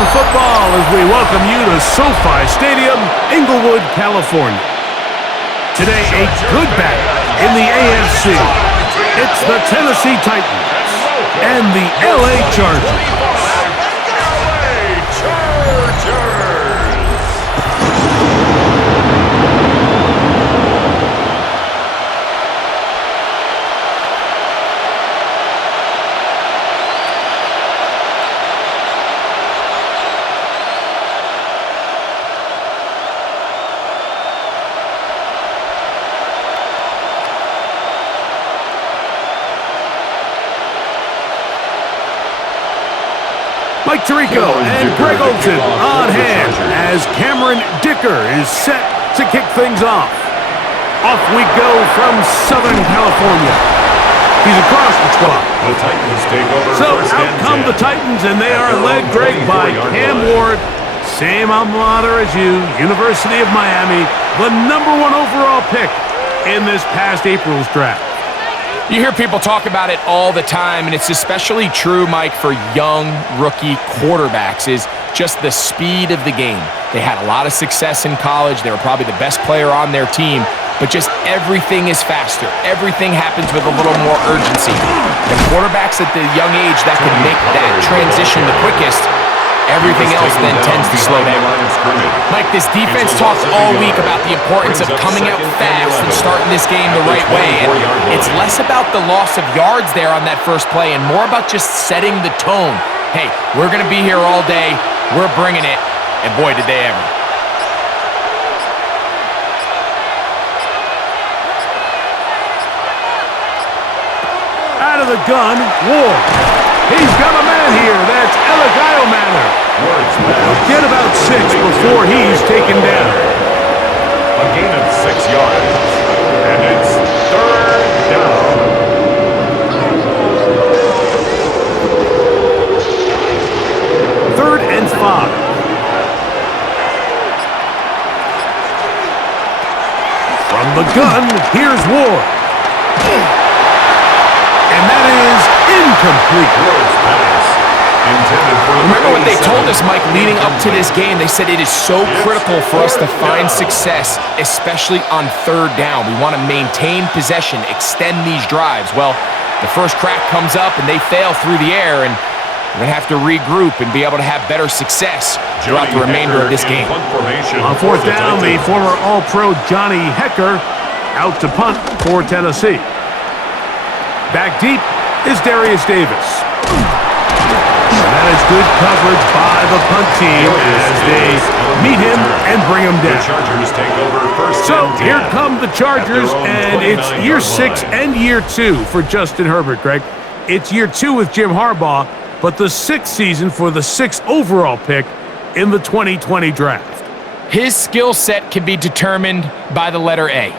to football as we welcome you to SoFi Stadium, Inglewood, California. Today, a good battle in the AFC. It's the Tennessee Titans and the LA Chargers. Mike Tirico and Greg Olson on hand as Cameron Dicker is set to kick things off. Off we go from Southern California. He's across the 12. The Titans take over. So out come the Titans, and they are led, Greg, by Cam Ward. Same alma mater as you, University of Miami, the #1 overall pick in this past April's draft. You hear people talk about it all the time, and it's especially true, Mike, for young rookie quarterbacks, is just the speed of the game. They had a lot of success in college. They were probably the best player on their team, but just everything is faster. Everything happens with a little more urgency. The quarterbacks at the young age that can make that transition the quickest, everything else then tends to slow down. Mike, this defense talks all week about the importance of coming out fast and starting this game the right way. And it's less about the loss of yards there on that first play and more about just setting the tone. Hey, we're going to be here all day. We're bringing it. And boy, did they ever. Out of the gun, Ward. He's got a man here. That's Eligio Manor. He'll get about 6 before he's taken down. A gain of 6 yards. And it's 3rd down. Third and 5. From the gun, here's Ward. And that is incomplete. Remember what they told us, Mike, leading up to this game? They said it is so critical for us to find success, especially on 3rd down. We want to maintain possession, extend these drives. Well, the first crack comes up and they fail through the air, and we're going to have to regroup and be able to have better success throughout the remainder of this game. On 4th down, the former All-Pro Johnny Hecker out to punt for Tennessee. Back deep is Darius Davis. And that is good coverage by the punt team as they meet him and bring him down. The Chargers take over first. So here come the Chargers, and it's year 6 and year 2 for Justin Herbert, Greg. It's year 2 with Jim Harbaugh, but the 6th season for the 6th overall pick in the 2020 draft. His skill set can be determined by the letter A.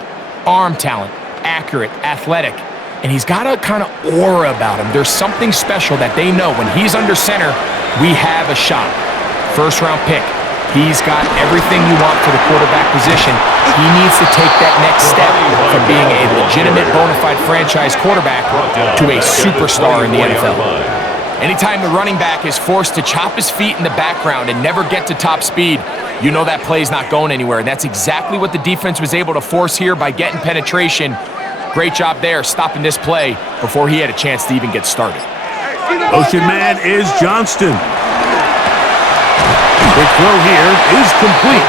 Arm talent, accurate, athletic. And he's got a kind of aura about him. There's something special that they know when he's under center, we have a shot. First-round pick. He's got everything you want for the quarterback position. He needs to take that next step from being a legitimate bona fide franchise quarterback to a superstar in the NFL. Anytime the running back is forced to chop his feet in the background and never get to top speed, you know that play's not going anywhere. And that's exactly what the defense was able to force here by getting penetration. Great job there, stopping this play before he had a chance to even get started. Motion man is Johnston. Quick throw here is complete.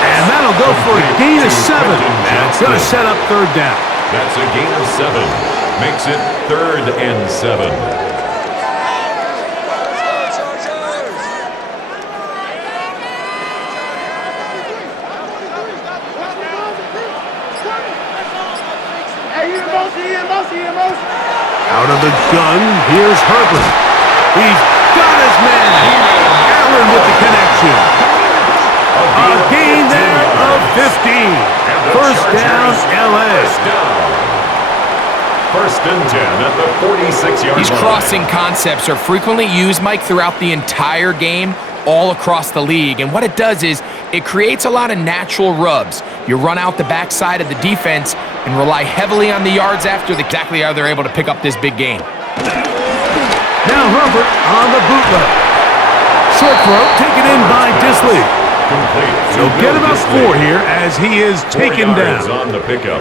And that'll go for a gain of 7. That's going to set up 3rd down. That's a gain of 7. Makes it 3rd and 7. Out of the gun, here's Herbert. He's got his man. Allen with the connection. A gain there of 15. First down, LA. First and 10 at the 46-yard line. These crossing concepts are frequently used, Mike, throughout the entire game, all across the league. And what it does is it creates a lot of natural rubs. You run out the backside of the defense and rely heavily on the yards after. Exactly how they're able to pick up this big game. Now Herbert on the bootleg. short throw taken in by Disley. Complete. So get about 4 here as he is 4 taken yards down. on the pickup.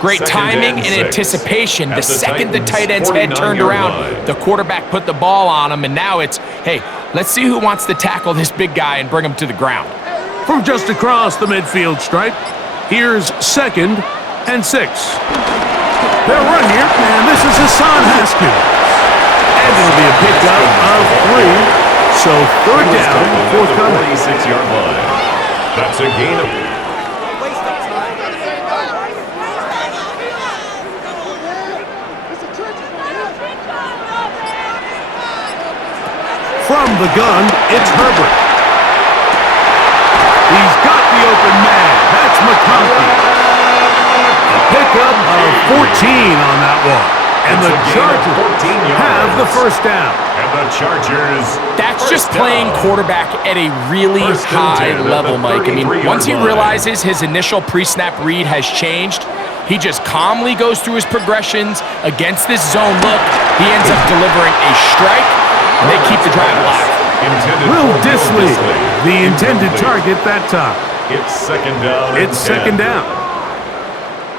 Great Second timing and 6. anticipation. At The second the Titans' tight end's head turned 49-yard around, line. the quarterback put the ball on him, and now it's, hey, let's see who wants to tackle this big guy and bring him to the ground. From just across the midfield stripe, here's 2nd and 6. They'll run here, and this is Hassan Haskins. And it'll be a pickup of 3, so 3rd down, forthcoming. 46-yard line. That's a gain of... From the gun, it's Herbert. He's got the open man. That's McConkey. A pickup of 14 on that one. And the Chargers have the 1st down. And the Chargers... That's just playing quarterback at a really high level, Mike. I mean, once he realizes his initial pre-snap read has changed, he just calmly goes through his progressions against this zone look. He ends up delivering a strike, and they keep the drive alive. Will Disley, the intended target that time. It's 2nd down. It's 2nd down.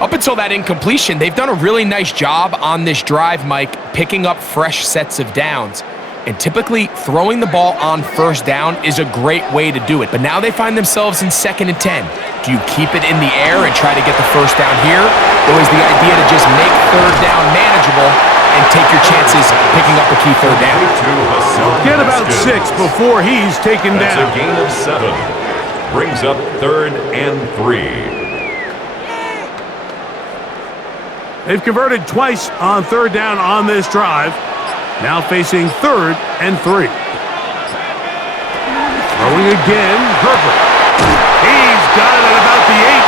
Up until that incompletion, they've done a really nice job on this drive, Mike, picking up fresh sets of downs. And typically, throwing the ball on 1st down is a great way to do it. But now they find themselves in 2nd and 10. Do you keep it in the air and try to get the 1st down here? Or is the idea to just make 3rd down manageable and take your chances picking up a key 3rd down? Get about 6 before he's taken That's down. a gain of 7. Brings up 3rd and 3. They've converted twice on 3rd down on this drive. Now facing 3rd and 3. Throwing again, Herbert. He's got it at about the 8.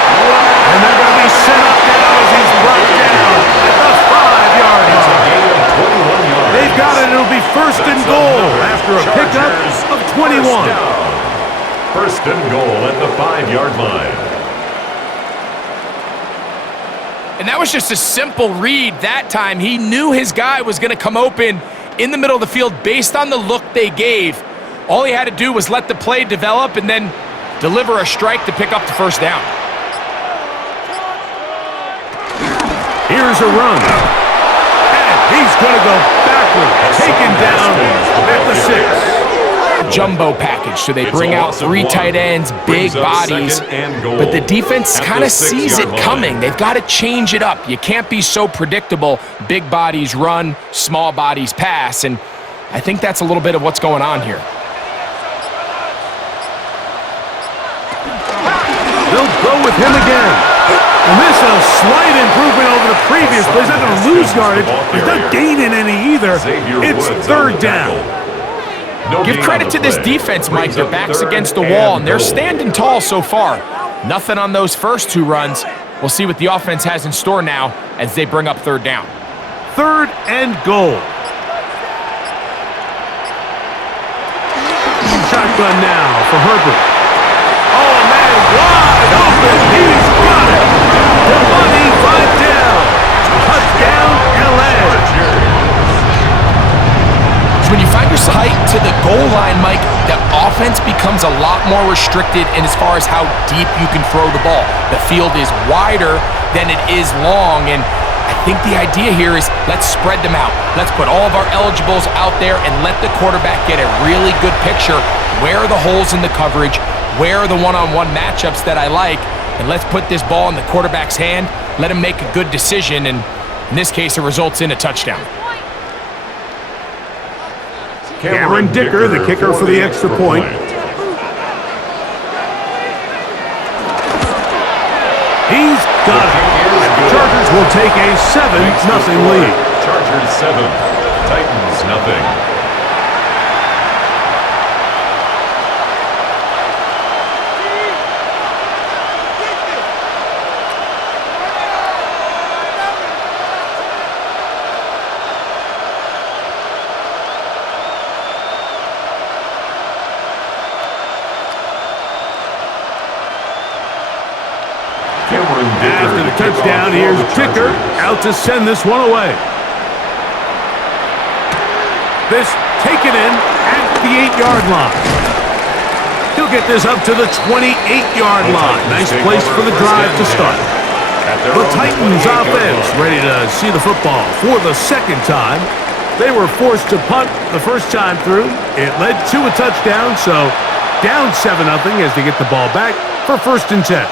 And they're going to be sent up now as he's brought down at the 5-yard line. They've got it. It'll be 1st and goal after a pickup of 21. 1st and goal at the 5-yard line. And that was just a simple read that time. He knew his guy was going to come open in the middle of the field based on the look they gave. All he had to do was let the play develop and then deliver a strike to pick up the 1st down. Here's a run. And he's going to go backward. Taken down at the 6. Jumbo package, so they bring out 3 tight ends, big bodies, but the defense kind of sees it coming. They've got to change it up. You can't be so predictable. Big bodies run, small bodies pass, and I think that's a little bit of what's going on here. They'll go with him again. And this is a slight improvement over the previous play. He's not going to lose yardage. He's not gaining any either. It's 3rd down. Give credit to this defense, Mike. Their back's against the wall, and they're standing tall so far. Nothing on those first 2 runs. We'll see what the offense has in store now as they bring up 3rd down. 3rd and goal. Shotgun now for Herbert. Oh, man, wide open. He's got it. The money 5 down. Touchdown, LA. When you find yourself tight to the goal line, Mike, the offense becomes a lot more restricted in as far as how deep you can throw the ball. The field is wider than it is long, and I think the idea here is let's spread them out. Let's put all of our eligibles out there and let the quarterback get a really good picture. Where are the holes in the coverage? Where are the one-on-one matchups that I like? And let's put this ball in the quarterback's hand, let him make a good decision, and in this case, it results in a touchdown. Cameron Dicker, the kicker for the extra point. He's got it. Chargers will take a 7-0 lead. Chargers 7, Titans nothing. After the touchdown, here's Dicker out to send this one away. This taken in at the 8-yard line. He'll get this up to the 28-yard line. Nice place for the drive to start. The Titans offense ready to see the football for the second time. They were forced to punt the first time through. It led to a touchdown, so down 7-0 as they get the ball back for 1st and 10.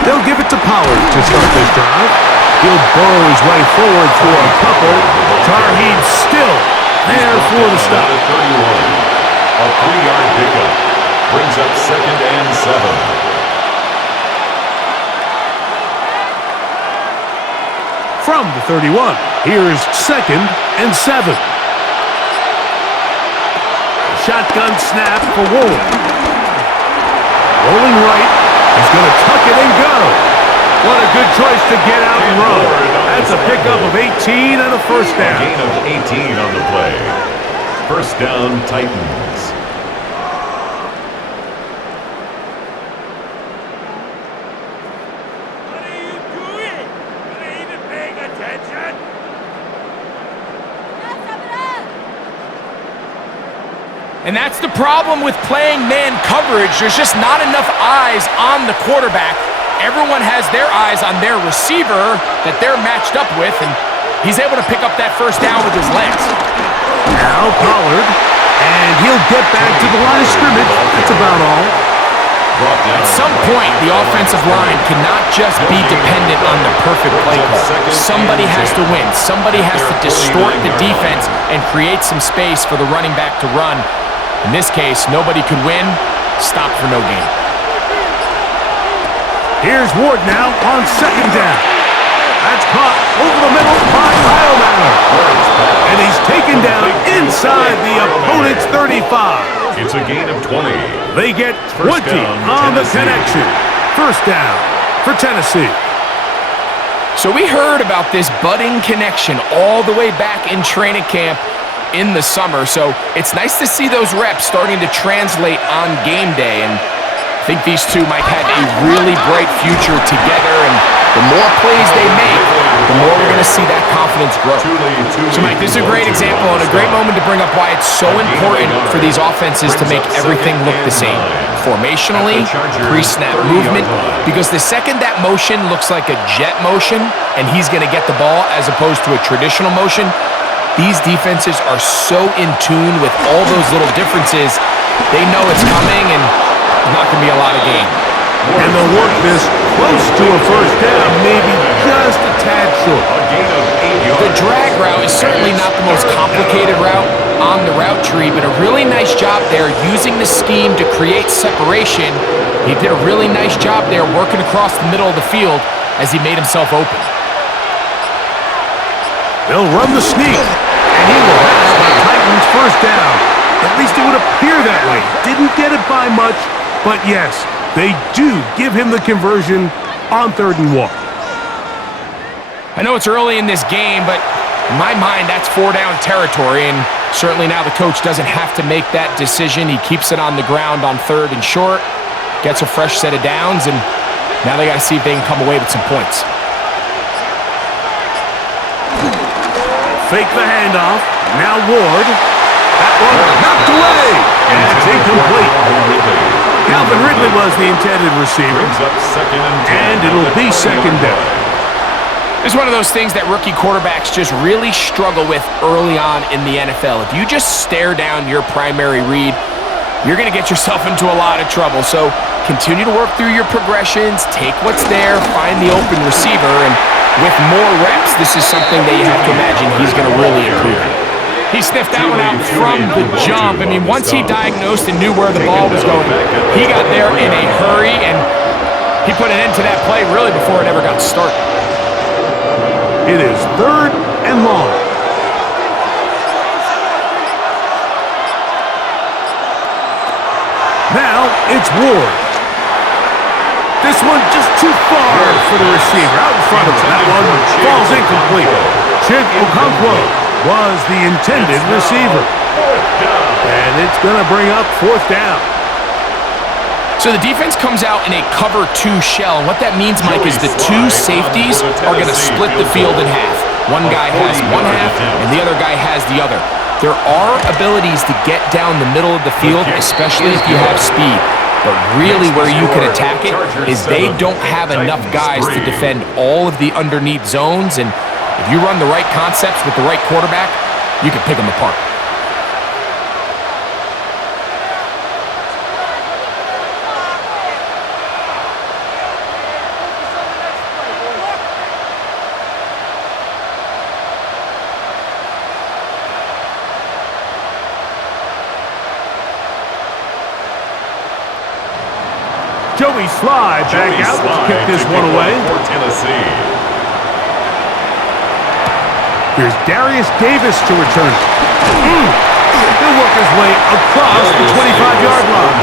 They'll give it to Pollard to start this drive. He'll burrow his way forward for a couple. Tarheed still there for the stop. 31. A 3-yard pickup. Brings up 2nd and 7. From the 31, here's 2nd and 7. Shotgun snap for Ward. Rolling right. He's going to tuck it and go. What a good choice to get out and run. That's a pickup of 18 and a 1st down. A gain of 18 on the play. 1st down, Titans. What are you doing? Are you even paying attention? And that's the problem with playing man coverage. There's just not enough eyes on the quarterback. Everyone has their eyes on their receiver that they're matched up with, and he's able to pick up that 1st down with his legs. Now Pollard, and he'll get back to the line of scrimmage. That's about all. At some point, the offensive line cannot just be dependent on the perfect play call. Somebody has to win. Somebody has to distort the defense and create some space for the running back to run. In this case, nobody could win. Stop for no gain. Here's Ward now on 2nd down. That's caught over the middle by Heilmann. And he's taken down inside the opponent's 35. It's a gain of 20. They get 20 on the connection. 1st down for Tennessee. So we heard about this budding connection all the way back in training camp in the summer. So it's nice to see those reps starting to translate on game day. And I think these two might have a really bright future together. And the more plays they make, the more we're going to see that confidence grow. So, Mike, this is a great example and a great moment to bring up why it's so important for these offenses to make everything look the same. Formationally, pre-snap movement, because the second that motion looks like a jet motion and he's going to get the ball as opposed to a traditional motion, these defenses are so in tune with all those little differences, they know it's coming and there's not going to be a lot of gain. And they'll work this close to a 1st down, maybe just a tad short. A gain of 8 yards. The drag route is certainly not the most complicated route on the route tree, but a really nice job there using the scheme to create separation. He did a really nice job there working across the middle of the field as he made himself open. They'll run the sneak, and he will have the Titans' 1st down. At least it would appear that way. Didn't get it by much, but yes, they do give him the conversion on 3rd and 1. I know it's early in this game, but in my mind, that's 4-down territory, and certainly now the coach doesn't have to make that decision. He keeps it on the ground on 3rd and short, gets a fresh set of downs, and now they got to see if they can come away with some points. Fake the handoff. Now Ward. That one knocked away. And it's incomplete. Calvin Ridley was the intended receiver. And it'll be 2nd down. It's one of those things that rookie quarterbacks just really struggle with early on in the NFL. If you just stare down your primary read, you're going to get yourself into a lot of trouble. So continue to work through your progressions, take what's there, find the open receiver, and with more reps, this is something that you have to imagine he's going to really improve. He sniffed that one out from the jump. I mean, once he diagnosed and knew where the ball was going, he got there in a hurry, and he put an end to that play really before it ever got started. It is 3rd and long. Now it's Ward. This one just too far for the receiver. Out in front of him. That one falls incomplete. Chip Okonkwo was the intended receiver. And it's going to bring up 4th down. So the defense comes out in a cover 2 shell. And what that means, Mike, is the 2 safeties are going to split the field in half. One guy has one half, and the other guy has the other. There are abilities to get down the middle of the field, especially if you have speed. But really where you can attack it is they don't have enough guys to defend all of the underneath zones. And if you run the right concepts with the right quarterback, you can pick them apart. Joey Sly back out to kick this one away. For Tennessee. Here's Darius Davis to return. He'll work his way across the 25-yard line.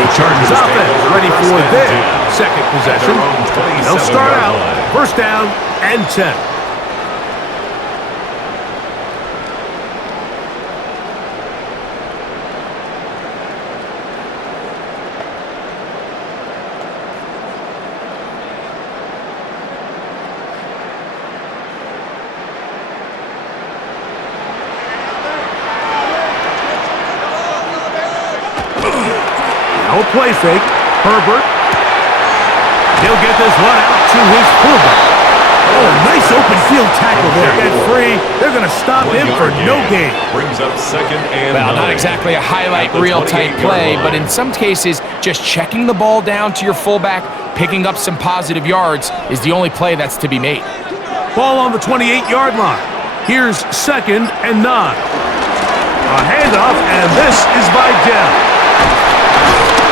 The Chargers offense ready for their second possession. They'll start out 1st down and 10. No play fake. Herbert. He'll get this one out to his fullback. Oh, nice open field tackle there. Get free. They're going to stop him for no gain. Brings up 2nd and 9. Well, not exactly a highlight reel type play, but in some cases, just checking the ball down to your fullback, picking up some positive yards is the only play that's to be made. Ball on the 28-yard line. Here's 2nd and 9. A handoff, and this is Vidal.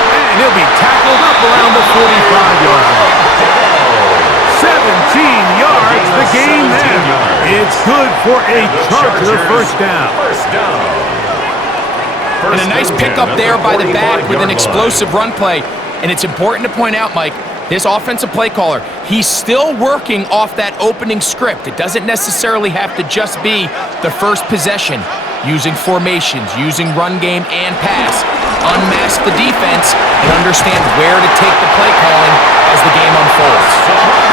And he'll be tackled up around the 45-yard line. 17 yards, the gain there. It's good for a Charger 1st down. And a nice pickup there by the back with an explosive run play. And it's important to point out, Mike, this offensive play caller, he's still working off that opening script. It doesn't necessarily have to just be the first possession. Using formations, using run game and pass, unmask the defense, and understand where to take the play calling as the game unfolds.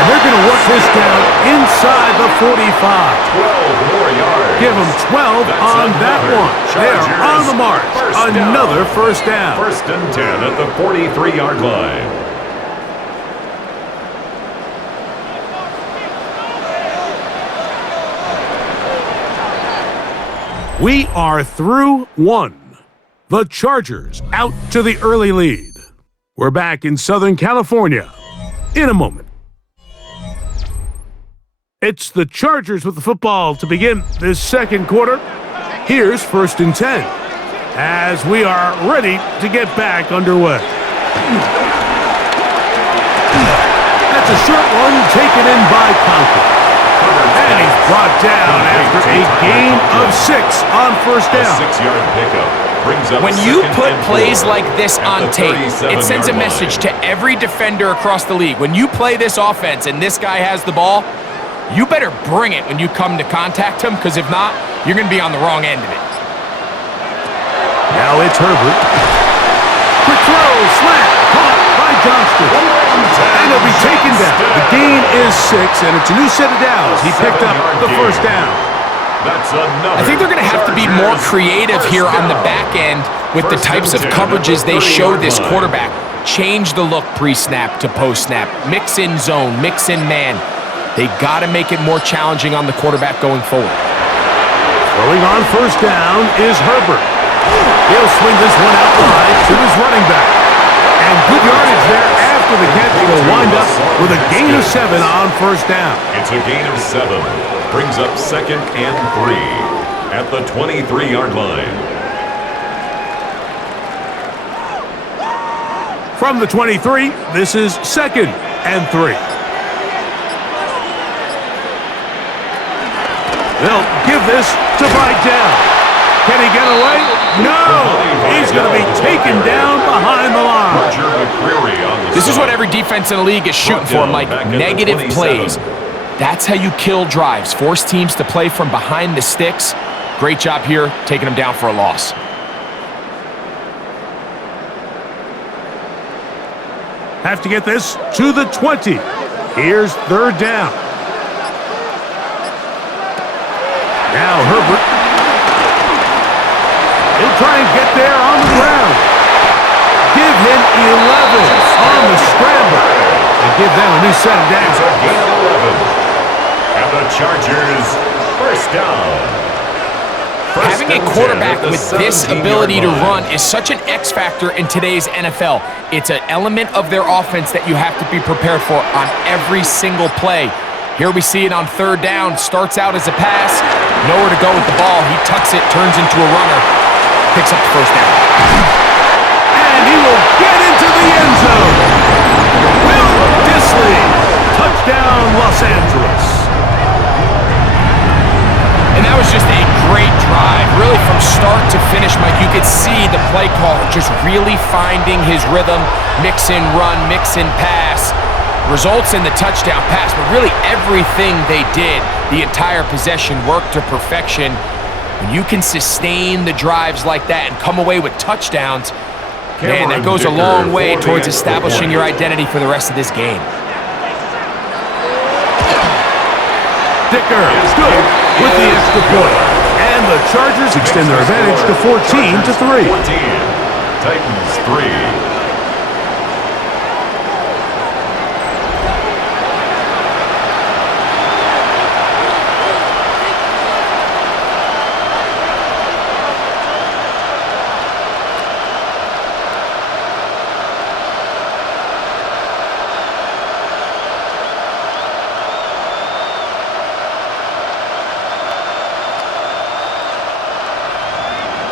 And they're going to work this down inside the 45. 12 more yards. Give them 12 on that one. They're on the march. Another 1st down. 1st and 10 at the 43-yard line. We are through 1. The Chargers out to the early lead. We're back in Southern California in a moment. It's the Chargers with the football to begin this 2nd quarter. Here's 1st and 10 as we are ready to get back underway. That's a short one taken in by Conklin. And he's brought down after a gain of 6 on 1st down. A 6-yard pickup brings up when you put plays like this on tape, it sends a message to every defender across the league. When you play this offense and this guy has the ball, you better bring it when you come to contact him, because if not, you're going to be on the wrong end of it. Now it's Herbert. Quick throw, slant, caught by Johnston. And he'll be taken down. The gain is 6, and it's a new set of downs. He picked up the 1st down. I think they're going to have to be more creative here on the back end with the types of coverages they show this quarterback. Change the look pre-snap to post-snap. Mix in zone, mix in man. They got to make it more challenging on the quarterback going forward. Throwing on 1st down is Herbert. He'll swing this one out wide to his running back. And good yardage there after the catch. Will wind up with a gain of 7 on 1st down. It's a gain of 7. Brings up 2nd and 3 at the 23-yard line. From the 23, this is 2nd and 3. They'll give this to Vidal. Can he get away? No! He's going to be taken down behind the line. This is what every defense in the league is shooting for, Mike. Negative plays. That's how you kill drives. Force teams to play from behind the sticks. Great job here, taking them down for a loss. Have to get this to the 20. Here's third down. Now Herbert. He'll try and get there on the ground. Give him 11 on the scramble. And give them a new set of downs. It's a gain of 11. And the Chargers, first down. Having a quarterback with this ability to run is such an X factor in today's NFL. It's an element of their offense that you have to be prepared for on every single play. Here we see it on third down. Starts out as a pass. Nowhere to go with the ball. He tucks it, turns into a runner. Picks up the first down. And he will get into the end zone. Will Dissly. Touchdown, Los Angeles. And that was just a great drive. Really from start to finish, Mike, you could see the play caller just really finding his rhythm. Mix in run, mix in pass. Results in the touchdown pass, but really everything they did, the entire possession worked to perfection. When you can sustain the drives like that and come away with touchdowns, man, that goes a long way towards establishing your identity for the rest of this game. Dicker is good with the extra point. And the Chargers extend their advantage to 14-3. 14. Titans 3.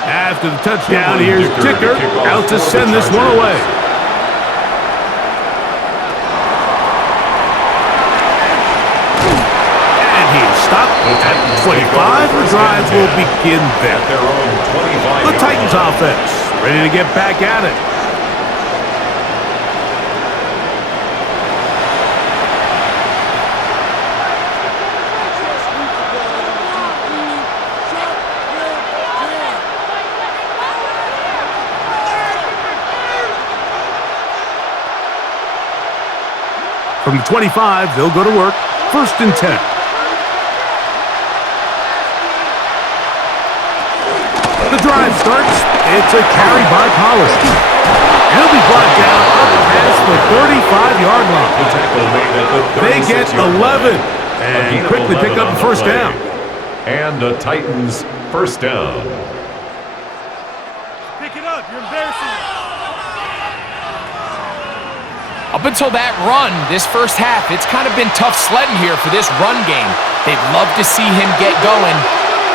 After the touchdown, here's Dicker out to send this one away. And he's stopped at 25. The drive will begin then. The Titans offense ready to get back at it. From the 25, they'll go to work. 1st and 10. The drive starts. It's a carry by Pollard. He'll be brought down up past the 35-yard line. They get 11 and quickly pick up the first down. And the Titans first down. Pick it up. You're embarrassing us. Up until that run, this first half, it's kind of been tough sledding here for this run game. They'd love to see him get going.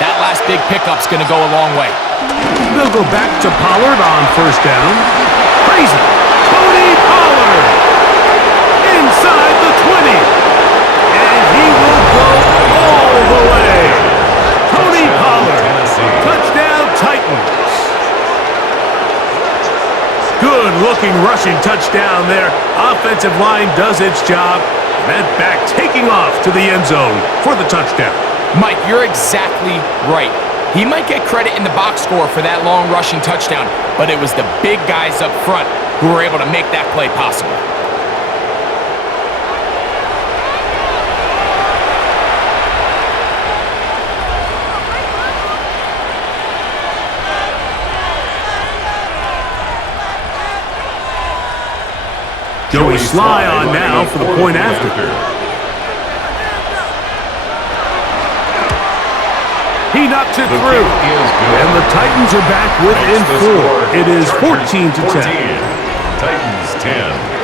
That last big pickup's going to go a long way. They'll go back to Pollard on first down. Crazy. Tony Pollard inside the 20. And he will go all the way. Tony Pollard. Touchdown Titans. Good-looking rushing touchdown there. Offensive line does its job. That back taking off to the end zone for the touchdown. Mike, you're exactly right. He might get credit in the box score for that long rushing touchdown, but it was the big guys up front who were able to make that play possible. Joey Sly on now for the point after. He knocks it through. And the Titans are back within 4. It is 14-10. Titans 10.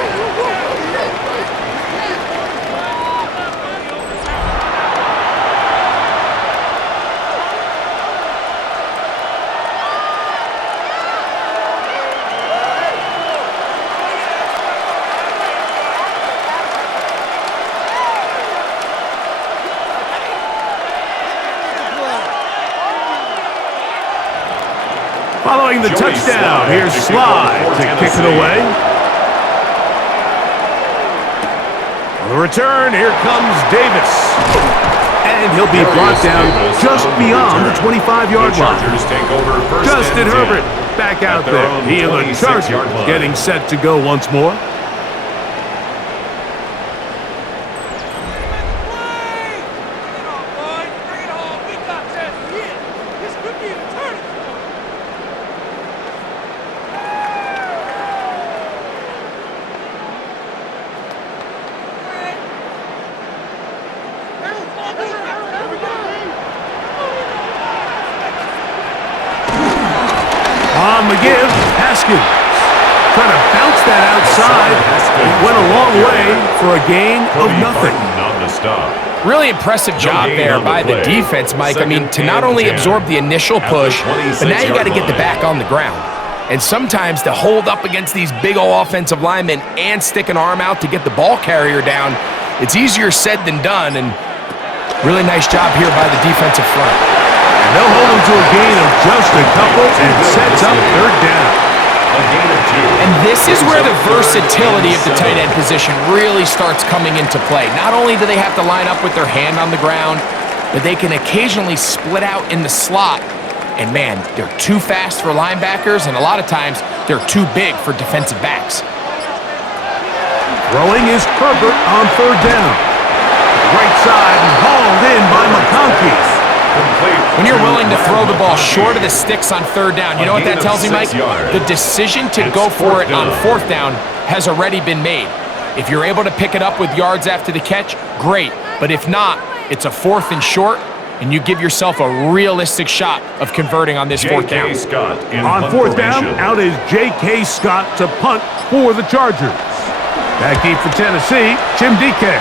Following the touchdown, here's Sly to kick it away. On the return, here comes Davis. And he'll be brought down just beyond the 25-yard line. Chargers take over first Justin and 10 Herbert back out at their there. own He and the 26-yard Chargers line. getting set to go once more. On the give, Haskins. Trying to bounce that outside. It went a long way for a gain of nothing. On the stop. Really impressive job there by the defense, Mike. I mean, to not only absorb the initial push, but now you got to get the back on the ground. And sometimes to hold up against these big old offensive linemen and stick an arm out to get the ball carrier down, it's easier said than done. And really nice job here by the defensive front. And they'll hold him to a gain of just a couple and sets up third down. A gain of 2. And this is where the versatility of the tight end position really starts coming into play. Not only do they have to line up with their hand on the ground, but they can occasionally split out in the slot. And man, they're too fast for linebackers, and a lot of times they're too big for defensive backs. Throwing is Herbert on third down. Right side and hauled in by McConkey. When you're willing to throw the ball short of the sticks on third down, you know what that tells me, Mike? The decision to go for it on fourth down has already been made. If you're able to pick it up with yards after the catch, great. But if not, it's a fourth and short, and you give yourself a realistic shot of converting on this fourth down. On fourth down, out is J.K. Scott to punt for the Chargers. Back deep for Tennessee, Jim DK.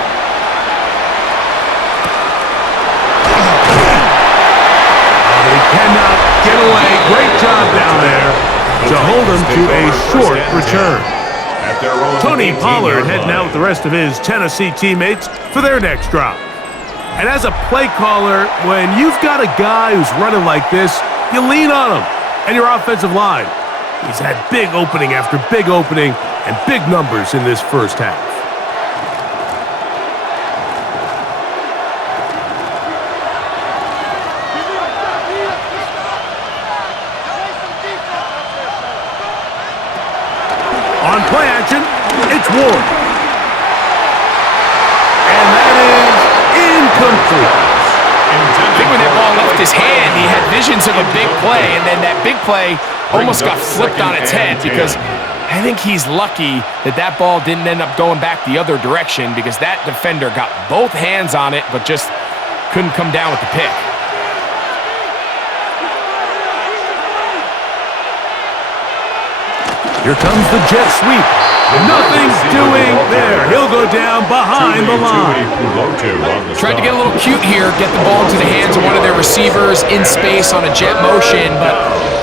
Cannot get away. Great job down there to hold him to a short return. Tony Pollard heading out with the rest of his Tennessee teammates for their next drive. And as a play caller, when you've got a guy who's running like this, you lean on him and your offensive line. He's had big opening after big opening and big numbers in this first half. On play action, it's Ward. And that is incomplete. I think when that ball left his hand, he had visions of a big play, and then that big play almost got flipped on its head because I think he's lucky that that ball didn't end up going back the other direction because that defender got both hands on it but just couldn't come down with the pick. Here comes the jet sweep. Nothing doing there. He'll go down behind the line. Tried to get a little cute here, get the ball into the hands of one of their receivers in space on a jet motion, but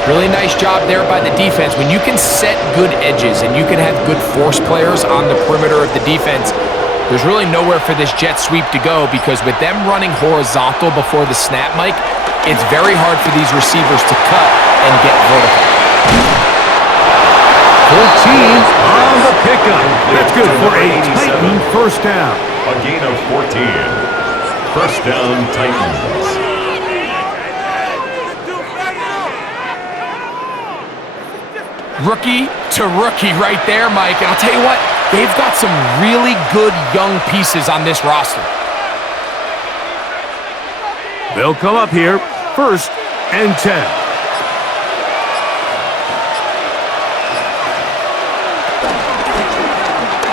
really nice job there by the defense. When you can set good edges and you can have good force players on the perimeter of the defense, there's really nowhere for this jet sweep to go because with them running horizontal before the snap, Mike, it's very hard for these receivers to cut and get vertical. 14 on the pickup. That's good for a Titan first down. A gain of 14. First down, Titans. Rookie to rookie right there, Mike. And I'll tell you what, they've got some really good young pieces on this roster. They'll come up here, first and 10.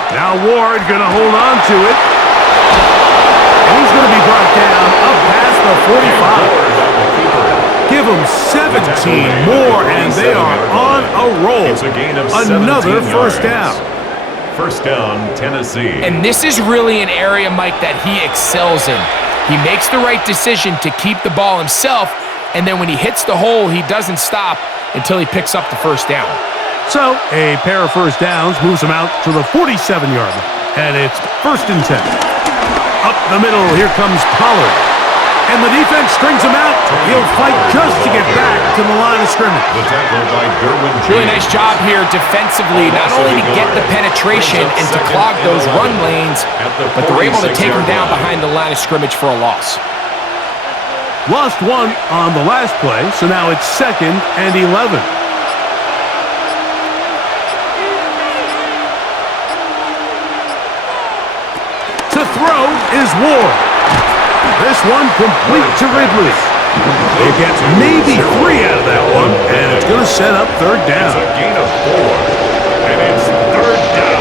Now Ward going to hold on to it. And he's going to be brought down up past the 45. Give them 17 more, and they are on a roll. It's a gain of another first down. First down, Tennessee. And this is really an area, Mike, that he excels in. He makes the right decision to keep the ball himself, and then when he hits the hole, he doesn't stop until he picks up the first down. So, a pair of first downs moves him out to the 47-yard line. And it's first and 10. Up the middle, here comes Pollard. And the defense strings him out. He'll fight just to get back to the line of scrimmage. The tackle by Derwin James. Really nice job here defensively, not only to get the penetration and to clog those run lanes, but they're able to take him down behind the line of scrimmage for a loss. Lost one on the last play, so now it's 2nd and 11. To throw is Ward. This one complete to Ridley. They'll get maybe 3 out of that one, and it's going to set up 3rd down. It's a gain of 4, and it's 3rd down.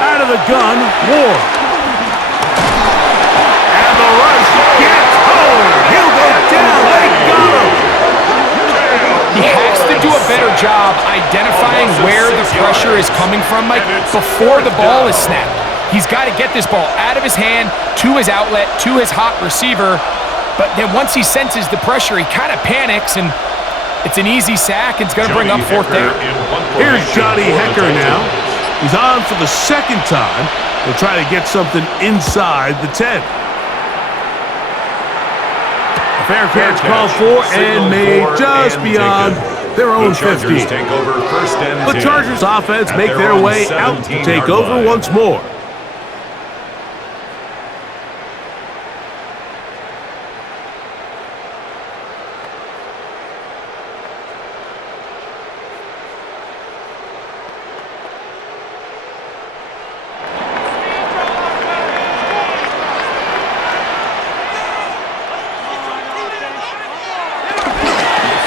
Out of the gun, Ward. And the rush gets home. He'll go down. They got him. He has to do a better job identifying where the pressure is coming from, Mike, before the ball is snapped. He's got to get this ball out of his hand, to his outlet, to his hot receiver. But then once he senses the pressure, he kind of panics, and it's an easy sack. It's going to bring up 4th down. Here's Johnny Hecker now. He's on for the 2nd time. He'll try to get something inside the 10. A fair catch called for and made just beyond their own 50. The Chargers offense make their way out to take over once more.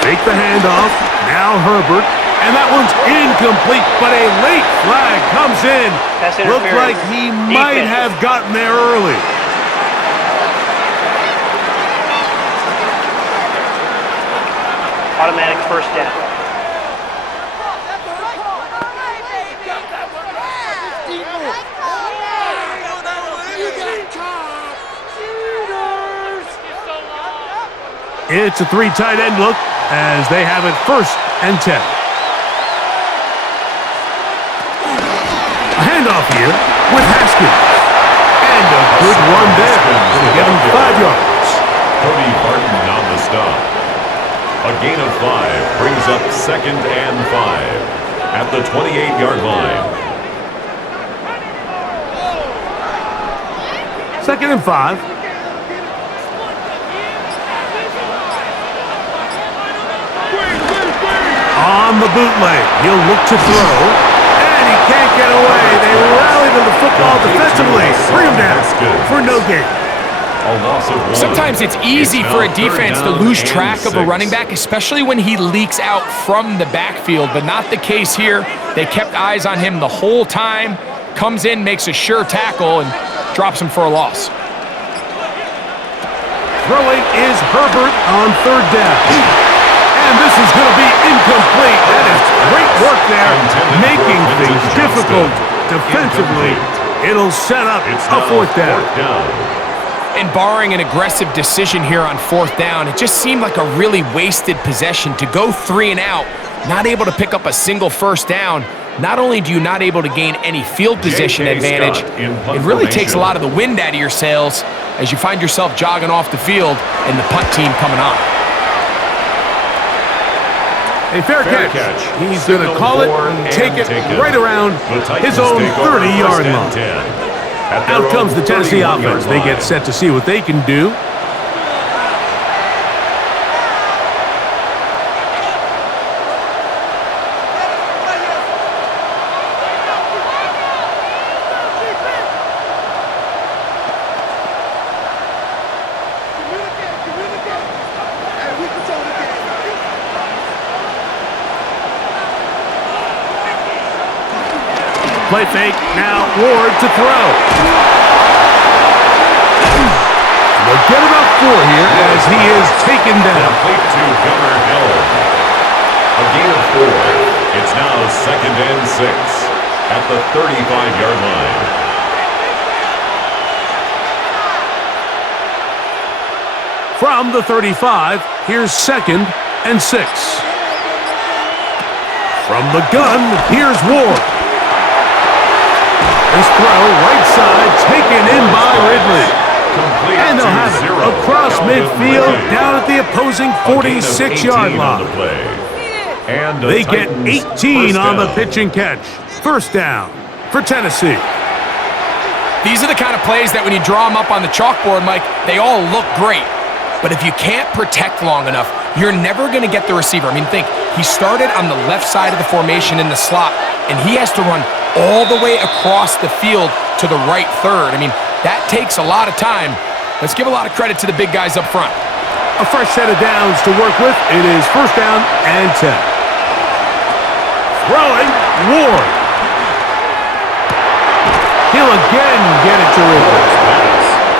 Take the handoff. Now Herbert. And that one's incomplete, but a late flag comes in. Looked like he might have gotten there early. Automatic 1st down. It's a 3 tight end look as they have it 1st and 10. A handoff here with Haskins. And a good run there to get him 5 yards. Cody Barton on the stop. A gain of 5 brings up 2nd and 5 at the 28-yard line. 2nd and 5. On the bootleg, he'll look to throw, and he can't get away. They rally to the football defensively. Bring him down for no gain. Sometimes it's easy for a defense to lose track of a running back, especially when he leaks out from the backfield, but not the case here. They kept eyes on him the whole time. Comes in, makes a sure tackle, and drops him for a loss. Throwing is Herbert on 3rd down. And this is going to be incomplete. That is great work there, making things difficult defensively. It'll set up a 4th down. And barring an aggressive decision here on 4th down, it just seemed like a really wasted possession to go 3 and out, not able to pick up a single 1st down. Not only do you not able to gain any field position advantage, it really takes a lot of the wind out of your sails as you find yourself jogging off the field and the punt team coming on. A fair catch. He's going to call it and take it right around his own 30-yard line. Out comes the Tennessee offense. They get set to see what they can do. Play fake, now Ward to throw. They'll get about 4 here as he is taken down. Complete to Gunnar Hill. A gain of 4. It's now 2nd and 6 at the 35-yard line. From the 35, here's 2nd and 6. From the gun, here's Ward. This throw, right side, taken in by Ridley. And they'll have it across midfield, down at the opposing 46-yard line. They get 18 on the pitch and catch. First down for Tennessee. These are the kind of plays that when you draw them up on the chalkboard, Mike, they all look great. But if you can't protect long enough, you're never going to get the receiver. I mean, think, he started on the left side of the formation in the slot, and he has to run all the way across the field to the right third. I mean, that takes a lot of time. Let's give a lot of credit to the big guys up front. A fresh set of downs to work with. It is first down and 10. Throwing, Ward. He'll again get it to Ridley.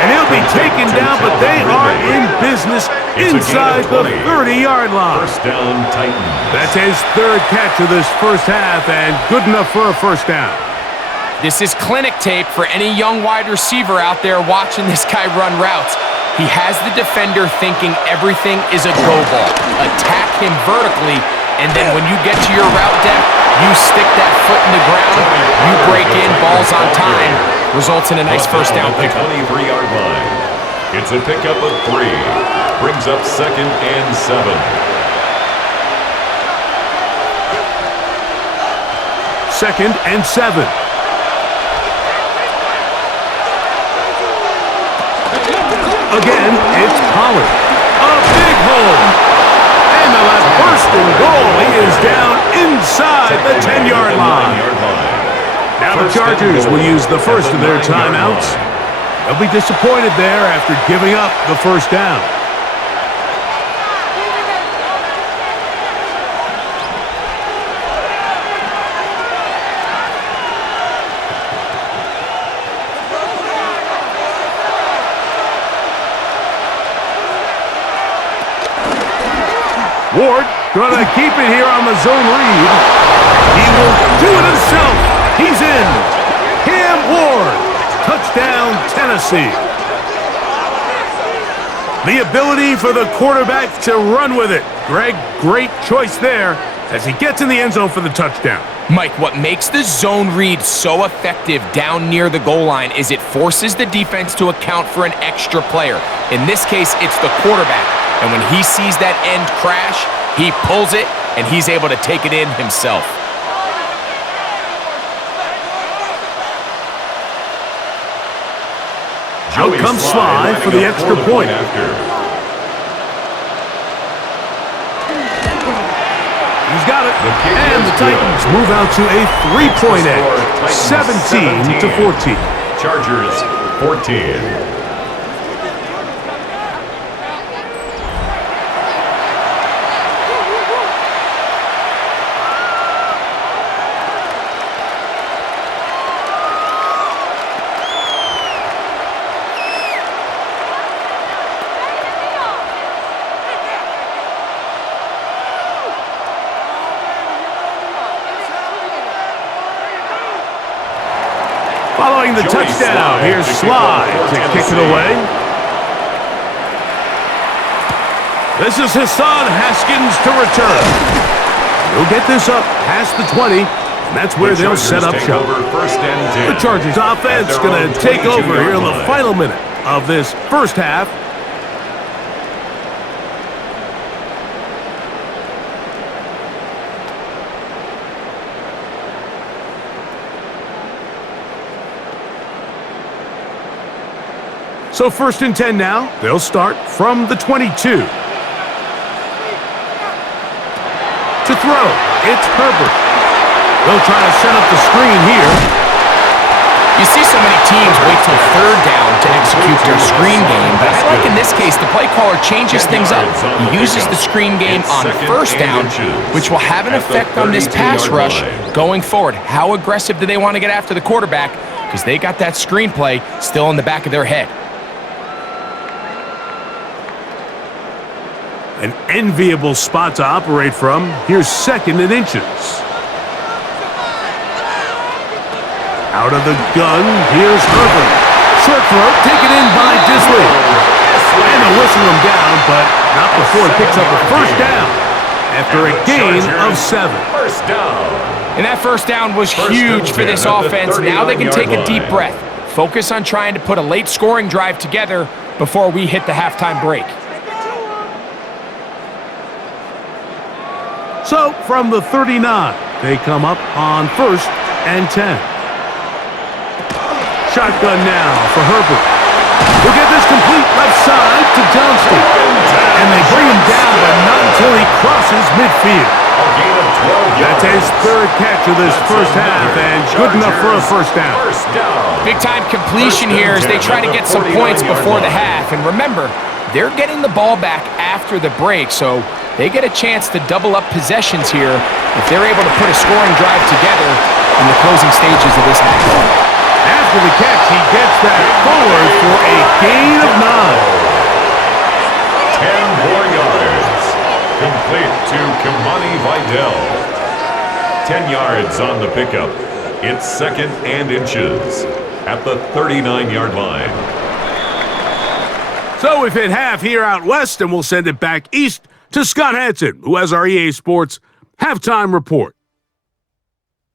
And he'll be taken down, but they are in business inside the 30-yard line. First down, Titans. That's his 3rd catch of this first half, and good enough for a first down. This is clinic tape for any young wide receiver out there watching this guy run routes. He has the defender thinking everything is a go ball. Attack him vertically, and then when you get to your route depth, you stick that foot in the ground, you break in, balls on time, results in a nice first down pickup. 23-yard line. It's a pickup of 3. Brings up 2nd and 7. 2nd and 7. Again, it's Pollard. A big hole. And they'll have first and goal. He is down inside the 10-yard line. Now the Chargers will use the first of their timeouts. They'll be disappointed there after giving up the first down. Ward gonna keep it here on the zone read. He will do it himself. He's in. Cam Ward. Touchdown, Tennessee. The ability for the quarterback to run with it. Greg, great choice there as he gets in the end zone for the touchdown. Mike, what makes the zone read so effective down near the goal line is it forces the defense to account for an extra player. In this case, it's the quarterback. And when he sees that end crash, he pulls it, and he's able to take it in himself. Out comes Sly for the extra point. He's got it. And the Titans move out to a 3-point edge, 17-14. Chargers, 14. Following the touchdown, here's Sly to kick it away. This is Hassan Haskins to return. He'll get this up past the 20, and that's where they'll set up shop. The Chargers offense going to take over here in the final minute of this first half. So 1st and 10 now. They'll start from the 22. To throw, it's Herbert. They'll try to set up the screen here. You see so many teams wait till 3rd down to execute their screen game, but I like in this case the play caller changes things up. He uses the screen game on 1st down, which will have an effect on this pass rush going forward. How aggressive do they want to get after the quarterback? Because they got that screenplay still in the back of their head. An enviable spot to operate from. Here's 2nd and inches. Out of the gun, here's Herbert. Short throw taken in by Disley. And they'll whistle him down, but not before he picks up a first down after a gain of 7. First down. And that first down was huge for this offense. Now they can take a deep breath. Focus on trying to put a late scoring drive together before we hit the halftime break. So from the 39, they come up on 1st and 10. Shotgun now for Herbert. He'll get this complete left side to Johnston. And they bring him down, but not until he crosses midfield. A gain of 12 yards. That's his third catch of this first half, and good enough for a first down. First down. Big-time completion here as they try to get some points before the half. And remember, they're getting the ball back after the break, so they get a chance to double up possessions here if they're able to put a scoring drive together in the closing stages of this half. After the catch, he gets that forward for a gain of 9. 10 more yards. Complete to Kamani Vidal. 10 yards on the pickup. It's 2nd and inches at the 39-yard line. So we've hit half here out west, and we'll send it back east to Scott Hansen, who has our EA Sports halftime report.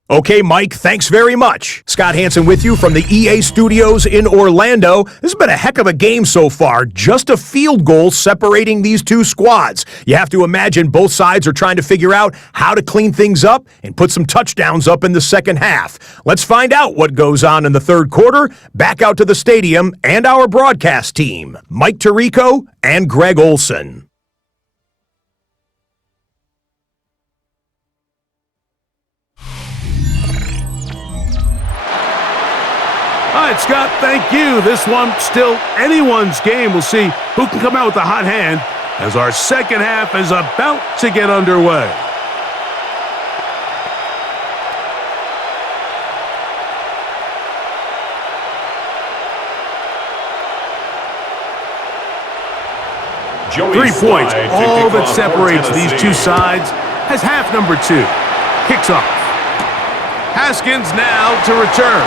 Okay, Mike, thanks very much. Scott Hansen with you from the EA Studios in Orlando. This has been a heck of a game so far. Just a field goal separating these two squads. You have to imagine both sides are trying to figure out how to clean things up and put some touchdowns up in the second half. Let's find out what goes on in the third quarter. Back out to the stadium and our broadcast team, Mike Tirico and Greg Olson. All right, Scott, thank you. This one still anyone's game. We'll see who can come out with the hot hand as our second half is about to get underway. Joey 3 points, Slye all kicking that off for separates these Tennessee. two sides as half number 2 kicks off. Haskins now to return.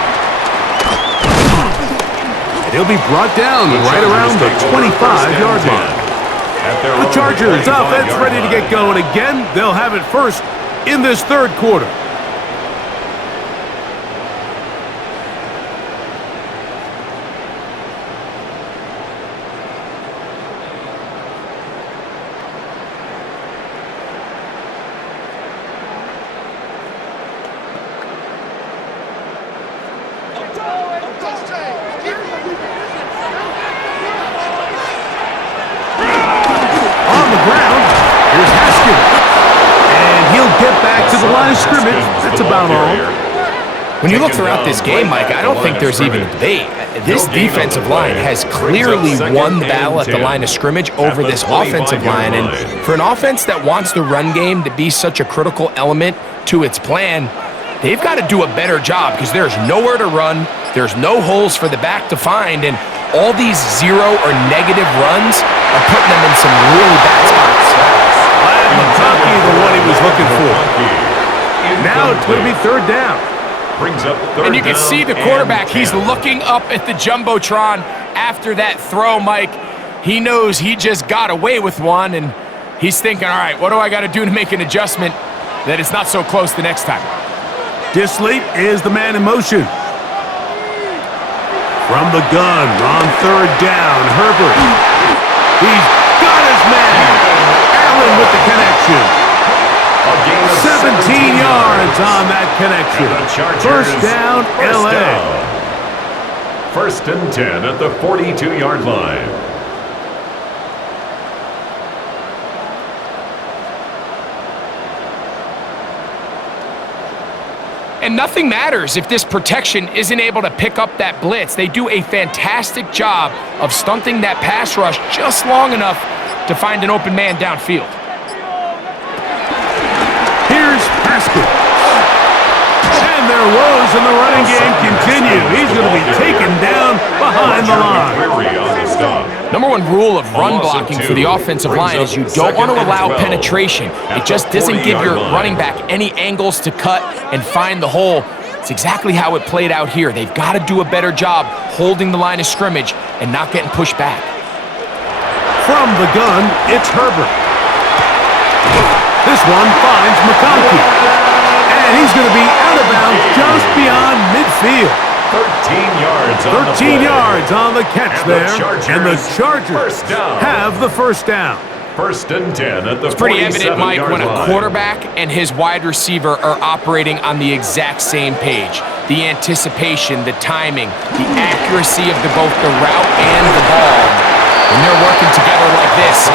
And he'll be brought down right around the 25-yard line. The Chargers offense ready to get going again. They'll have it first in this third quarter. Line of scrimmage, that's about all. When you look throughout this game, Mike, I don't think there's even a debate. This defensive line has clearly won the battle at the line of scrimmage over this offensive line. And for an offense that wants the run game to be such a critical element to its plan, they've got to do a better job because there's nowhere to run, there's no holes for the back to find, and all these zero or negative runs are putting them in some really bad spots. McConkey, the one he was looking for. Now it's going to be third down. Brings up third and you can see the quarterback, he's looking up at the Jumbotron after that throw, Mike. He knows he just got away with one, and he's thinking, all right, what do I got to do to make an adjustment that it's not so close the next time? Disley is the man in motion. From the gun on third down, Herbert. He's got his man. Allen with the connection. 17 yards on that connection. First down, LA. First and 10 at the 42-yard line. And nothing matters if this protection isn't able to pick up that blitz. They do a fantastic job of stunting that pass rush just long enough to find an open man downfield. Here's Haskins. And their woes in the running game continue. He's going to be taken down behind the line. Number one rule of run blocking for the offensive line is you don't want to allow penetration. It just doesn't give your running back any angles to cut and find the hole. It's exactly how it played out here. They've got to do a better job holding the line of scrimmage and not getting pushed back. From the gun, it's Herbert. This one finds McConkey. And he's going to be out of bounds just beyond midfield. 13 yards on the 13 play. yards on the catch And there. And the Chargers first down. have the first down. First and 10 at the It's pretty evident, Mike, when a 47-yard line. quarterback and his wide receiver are operating on the exact same page. The anticipation, the timing, the accuracy of both the route and the ball. When they're working together like this,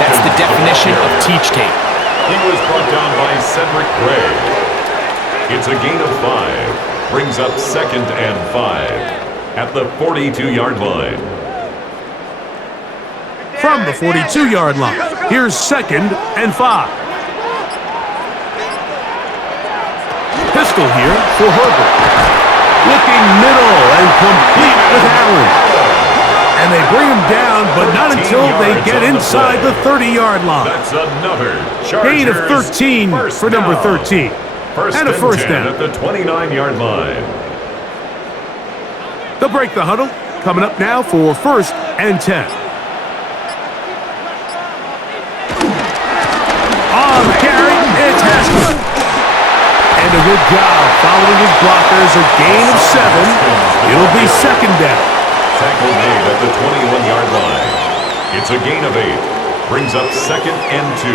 that's the definition of teach tape. He was brought down by Cedric Gray. It's a gain of 5. Brings up second and 5 at the 42-yard line. From the 42-yard line, here's second and 5. Pistol here for Herbert. Looking middle and complete with Allen. And they bring him down, but not until they get inside the 30-yard line. That's another Chargers Gain of 13 for number 13. First And a first 10 down. at the 29-yard line. They'll break the huddle. Coming up now for first and 10. On the carry, it's Haskins. And a good job following his blockers. A gain of 7. It'll be second down. Tackle made at the 21-yard line. It's a gain of 8. Brings up second and 2.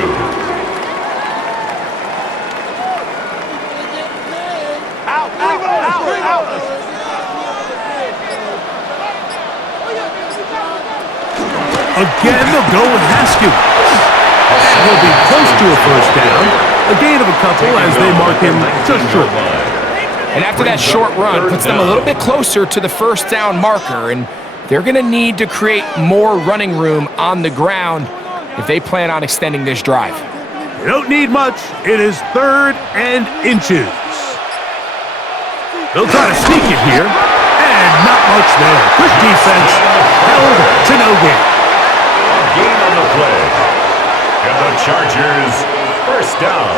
Again, they'll go with Haskins. And he'll be close to a first down. A gain of a couple as they mark him just short. And after that short run, puts them a little bit closer to the first down marker, and they're going to need to create more running room on the ground if they plan on extending this drive. You don't need much. It is third and inches. They'll try to sneak it here. And not much there. Quick defense. Held to no gain. Gain on the play. And the Chargers first down.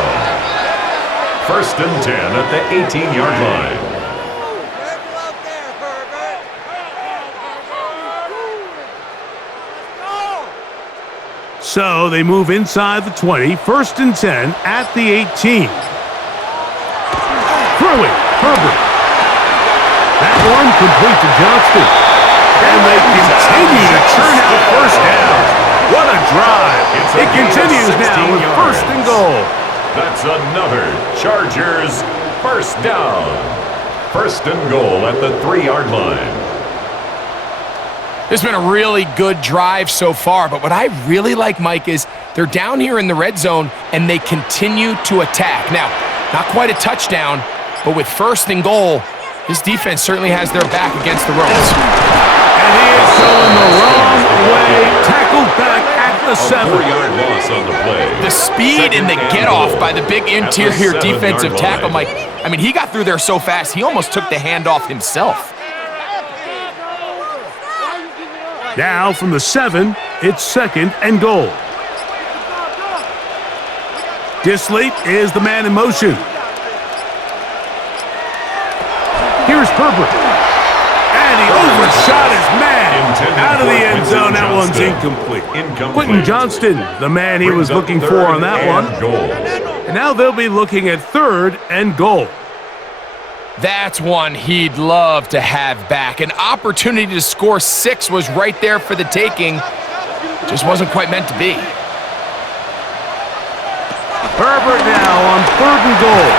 First and 10 at the 18-yard line. So they move inside the 20. First and 10 at the 18. Throwing. Herbert. That one complete to Johnston. And they continue to churn out first downs. What a drive. It continues now with first and goal. That's another Chargers first down. First and goal at the 3-yard line. This has been a really good drive so far, but what I really like, Mike, is they're down here in the red zone and they continue to attack. Now, not quite a touchdown, but with first and goal, this defense certainly has their back against the ropes. And he is going the wrong way. Tackled back at the 7. 4-yard loss on the play. The speed and the get-off by the big interior defensive tackle, Mike. I mean, he got through there so fast, he almost took the handoff himself. Now from the 7, it's second and goal. Disley is the man in motion. Here's Herbert. And he overshot his man. Out of the end zone. That one's incomplete. Quentin Johnston, the man he was looking for on that one. And now they'll be looking at third and goal. That's one he'd love to have back. An opportunity to score 6 was right there for the taking. Just wasn't quite meant to be. Herbert now on third and goal.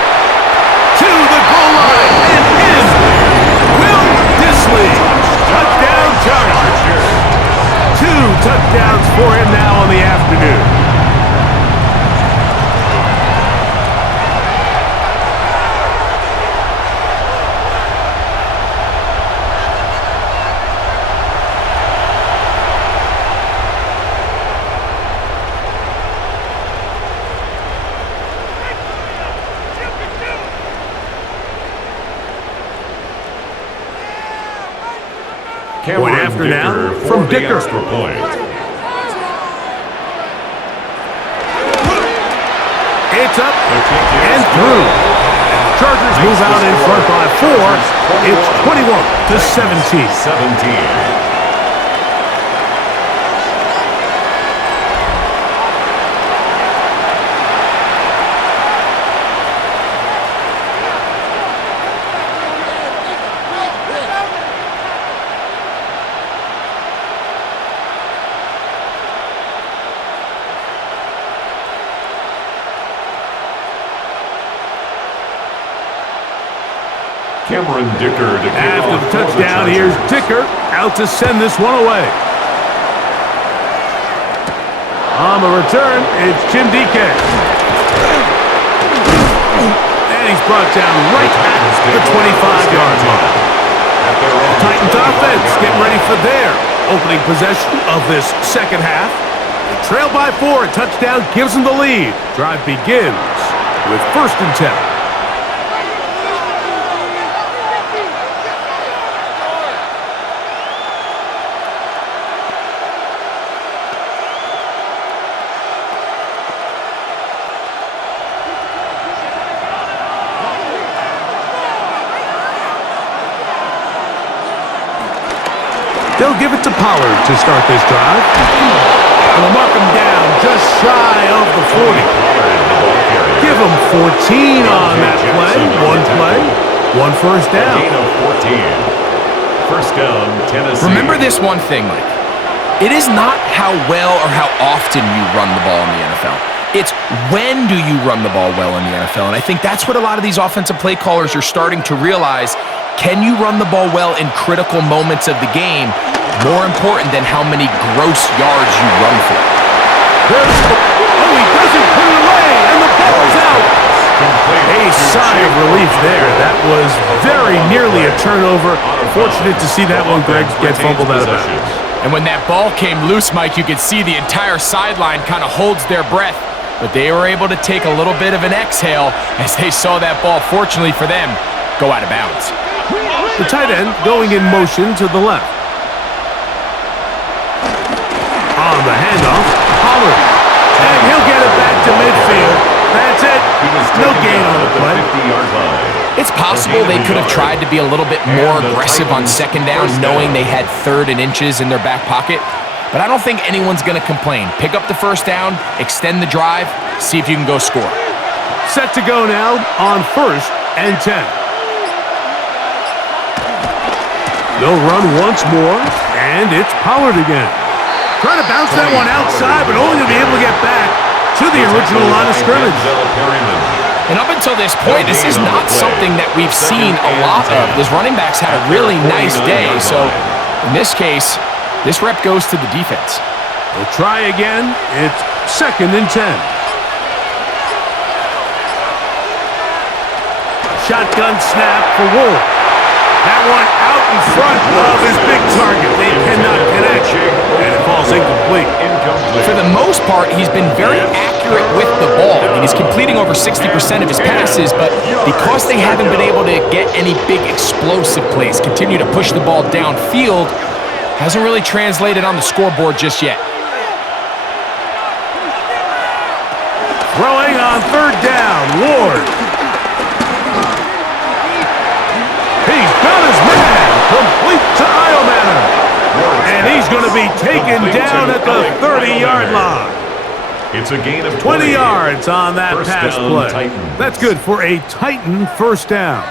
To the goal line and in. Will Disley. Touchdown Chargers. 2 touchdowns for him now on the afternoon. Point after now from Dicker. Extra point. It's up and through. Chargers move out in front by 4. It's 21-17. Cameron Dicker to kick After off the for touchdown, Chargers. here's Dicker out to send this one away. On the return, it's Jim DK. And he's brought down right at the 25-yard line. The Titans offense getting ready for their opening possession of this second half. They trail by 4. A touchdown gives them the lead. Drive begins with 1st and 10. They'll give it to Pollard to start this drive. And they'll mark him down just shy of the 40. Give him 14 on that play. One first down. Gain of 14. First down, Tennessee. Remember this one thing, Mike. It is not how well or how often you run the ball in the NFL. It's when do you run the ball well in the NFL. And I think that's what a lot of these offensive play callers are starting to realize. Can you run the ball well in critical moments of the game? More important than how many gross yards you run for. He doesn't put it away, and the ball's out. A sigh of relief there. That was very nearly a turnover. Fortunate to see that one, Greg, get fumbled out of bounds. And when that ball came loose, Mike, you could see the entire sideline kind of holds their breath. But they were able to take a little bit of an exhale as they saw that ball, fortunately for them, go out of bounds. The tight end going in motion to the left. On the handoff, Pollard. And he'll get it back to midfield. That's it. No gain on the play. 50-yard line. It's possible they could have tried to be a little bit more aggressive on second down, knowing they had 3rd and inches in their back pocket. But I don't think anyone's going to complain. Pick up the first down, extend the drive, see if you can go score. Set to go now on 1st and 10. They'll run once more, and it's Pollard again. Trying to bounce that one outside, but only to be able to get back to the original line of scrimmage. And up until this point, this is not something that we've seen a lot of. Those running backs had a really nice day, so in this case, this rep goes to the defense. They'll try again. It's 2nd and 10. Shotgun snap for Wolf. That one out in front of his big target. They cannot connect, and it falls incomplete. For the most part, he's been very accurate with the ball. I mean, he's completing over 60% of his passes, but because they haven't been able to get any big explosive plays, continue to push the ball downfield, hasn't really translated on the scoreboard just yet. Throwing on 3rd down, Ward. He's got his man, complete to Iomanner. And he's going to be taken down at the 30-yard line. It's a gain of 20 yards on that First pass down, play. Titans. That's good for a Titan first down.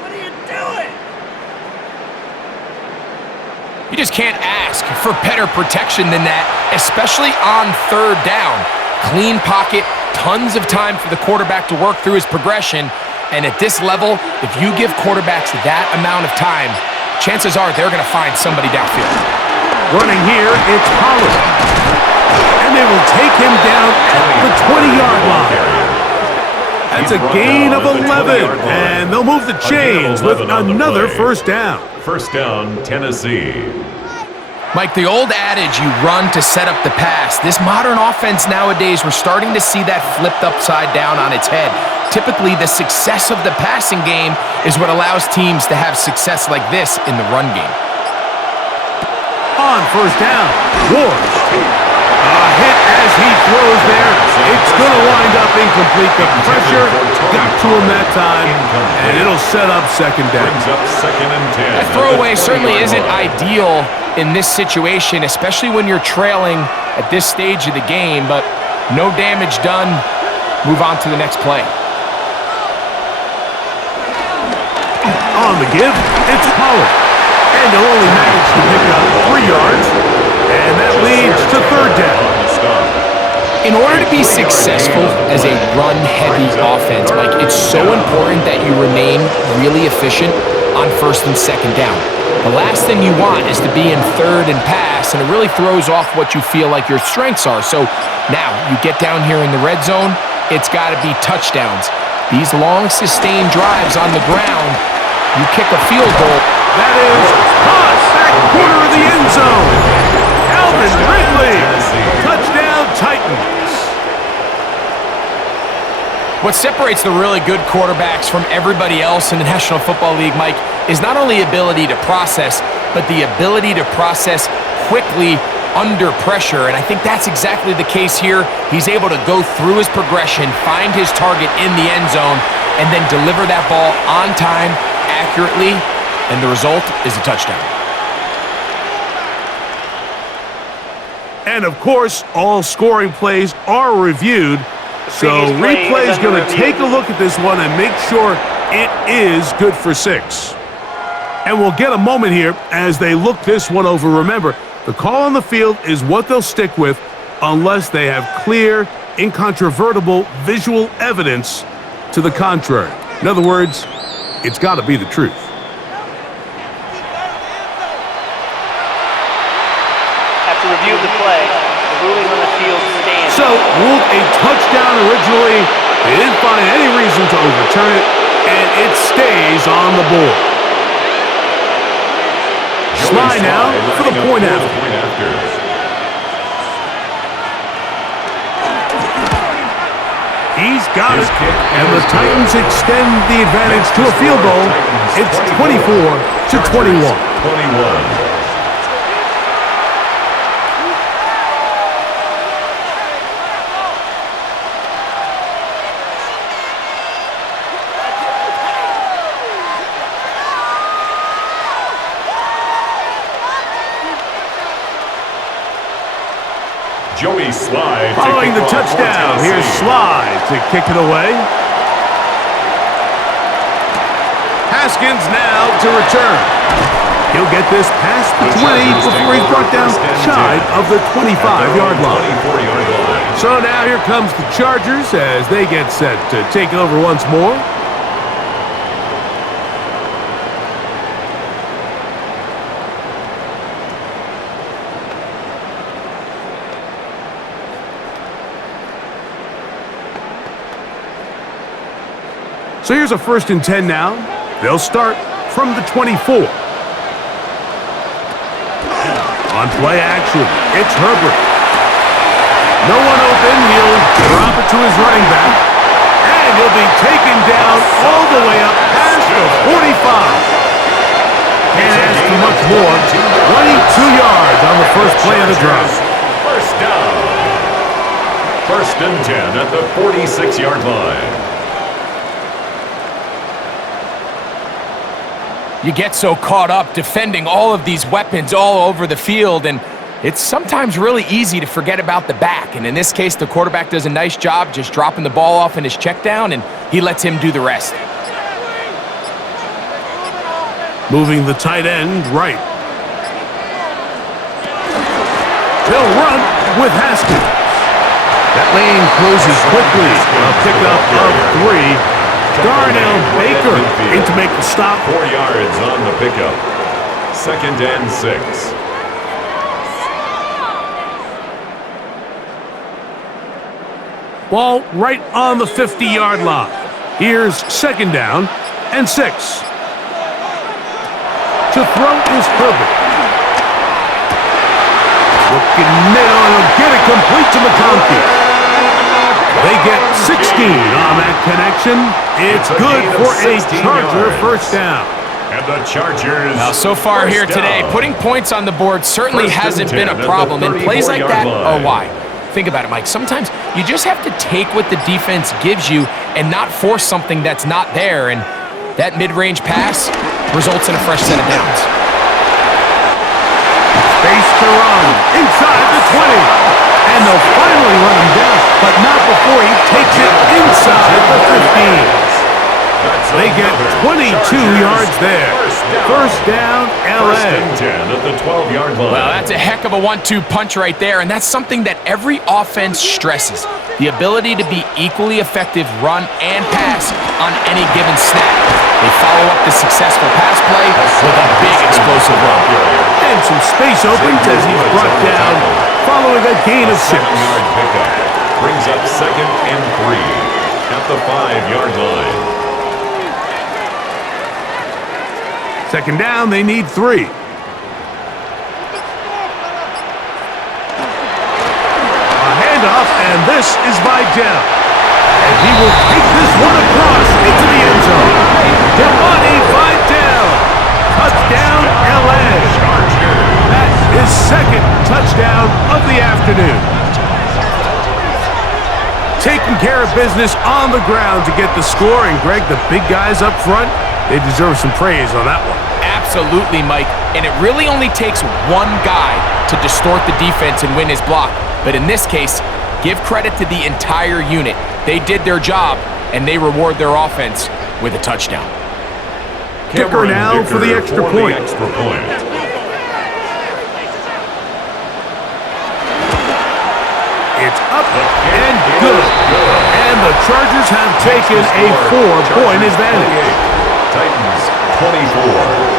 What are you doing? You just can't ask for better protection than that, especially on 3rd down. Clean pocket, tons of time for the quarterback to work through his progression. And at this level, if you give quarterbacks that amount of time, chances are they're going to find somebody downfield. Running here, it's Pollard. And they will take him down at the 20-yard line. That's a gain of 11. And they'll move the chains with another first down. First down, Tennessee. Mike, the old adage, you run to set up the pass. This modern offense nowadays, we're starting to see that flipped upside down on its head. Typically, the success of the passing game is what allows teams to have success like this in the run game. On first down, Ward. A hit as he throws there. It's going to wind up incomplete. The pressure got to him that time, and it'll set up 2nd down. Brings up 2nd and 10. That throwaway certainly isn't ideal in this situation, especially when you're trailing at this stage of the game, but no damage done. Move on to the next play. On the give, it's Pollard. And they'll only manage to pick up 3 yards. And that leads to 3rd down. In order to be successful as a run-heavy offense, Mike, it's so important that you remain really efficient on first and second down. The last thing you want is to be in third and pass, and it really throws off what you feel like your strengths are. So now you get down here in the red zone, it's got to be touchdowns. These long, sustained drives on the ground, you kick a field goal. That is caught back corner of the end zone. Alvin Ridley, touchdown Titans. What separates the really good quarterbacks from everybody else in the National Football League, Mike, is not only ability to process, but the ability to process quickly under pressure, and I think that's exactly the case here. He's able to go through his progression, find his target in the end zone, and then deliver that ball on time, accurately, and the result is a touchdown. And of course, all scoring plays are reviewed, so replay is going to take a look at this one and make sure it is good for 6. And we'll get a moment here as they look this one over. Remember, the call on the field is what they'll stick with unless they have clear, incontrovertible visual evidence to the contrary. In other words, it's got to be the truth. After review of the play, the ruling on the field stands. So, ruled a touchdown originally. They didn't find any reason to overturn it, and it stays on the board. Slide now for the point after. He's got it, and the Titans extend the advantage to a field goal. It's 24-21. Joey Slide. Following the touchdown, here's Slide to kick it away. Haskins now to return. He'll get this past the 20 before he's brought down shy of the 25-yard line. So now here comes the Chargers as they get set to take over once more. So here's a 1st and 10 now. They'll start from the 24. On play action, it's Herbert. No one open, he'll drop it to his running back. And he'll be taken down all the way up past the 45. Can't ask for much more. 22 yards on the first play of the drive. First down. 1st and 10 at the 46-yard line. You get so caught up defending all of these weapons all over the field, and it's sometimes really easy to forget about the back. And in this case, the quarterback does a nice job just dropping the ball off in his check down, and he lets him do the rest. Moving the tight end right. They'll run with Haskins. That lane closes quickly. A pickup of 3. Darnell Baker in to make the stop. 4 yards on the pickup. 2nd and 6. Ball right on the 50-yard line. Here's 2nd down and 6. To throw is Herbert. Looking middle, and he'll get it complete to McConkey. They get 16 on that connection. It's good for a Charger first down. And the Chargers. Now, so far here today, putting points on the board certainly hasn't been a problem, and plays like that are why. Think about it, Mike. Sometimes you just have to take what the defense gives you and not force something that's not there, and that mid-range pass results in a fresh set of downs. Space to run inside the 20. And they'll finally run him down, but not before he takes it inside the 15. They get 22 yards there. First down, LA. First and 10 at the 12-yard line. Well, that's a heck of a 1-2 punch right there, and that's something that every offense stresses. The ability to be equally effective run and pass on any given snap. They follow up the successful pass play with a big explosive run. And some space opens as he's brought down following a gain of 6. 7-yard pickup brings up 2nd and 3 at the 5-yard line. 2nd down, they need 3. Handoff, and this is Vidal. And he will take this one across into the end zone. Giovanni Vidal. Touchdown, LA. That's his 2nd touchdown of the afternoon. Taking care of business on the ground to get the score. And, Greg, the big guys up front, they deserve some praise on that one. Absolutely, Mike. And it really only takes one guy to distort the defense and win his block. But in this case, give credit to the entire unit. They did their job, and they reward their offense with a touchdown. Dicker now for the extra point. It's up and good. And the Chargers have taken a 4-point advantage. Titans 24.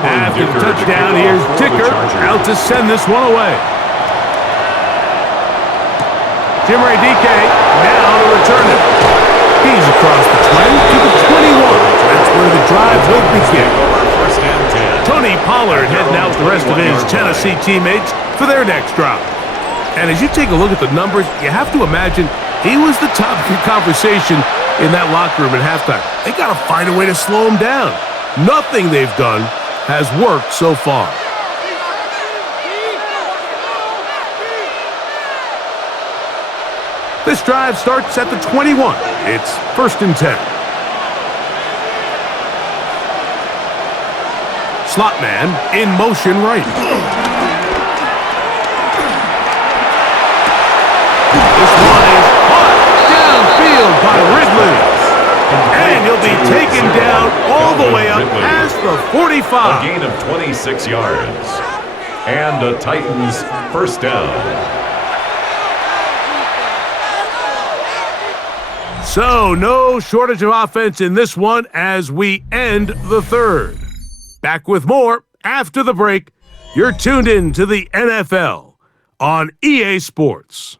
After the touchdown, here's Dicker out to send this one away. Jim Radike now to return it. He's across the 20 to the 21. That's where the drive will begin. First and 10. Tony Pollard heading out with the rest of his Tennessee teammates for their next drive. And as you take a look at the numbers, you have to imagine he was the topic of conversation in that locker room at halftime. They got to find a way to slow him down. Nothing they've done has worked so far. This drive starts at the 21. It's 1st and 10. Slot man in motion right. This one is caught downfield by Ridley. And he'll be taken down all the way up past the 45. A gain of 26 yards. And a Titans first down. So, no shortage of offense in this one as we end the 3rd. Back with more after the break. You're tuned in to the NFL on EA Sports.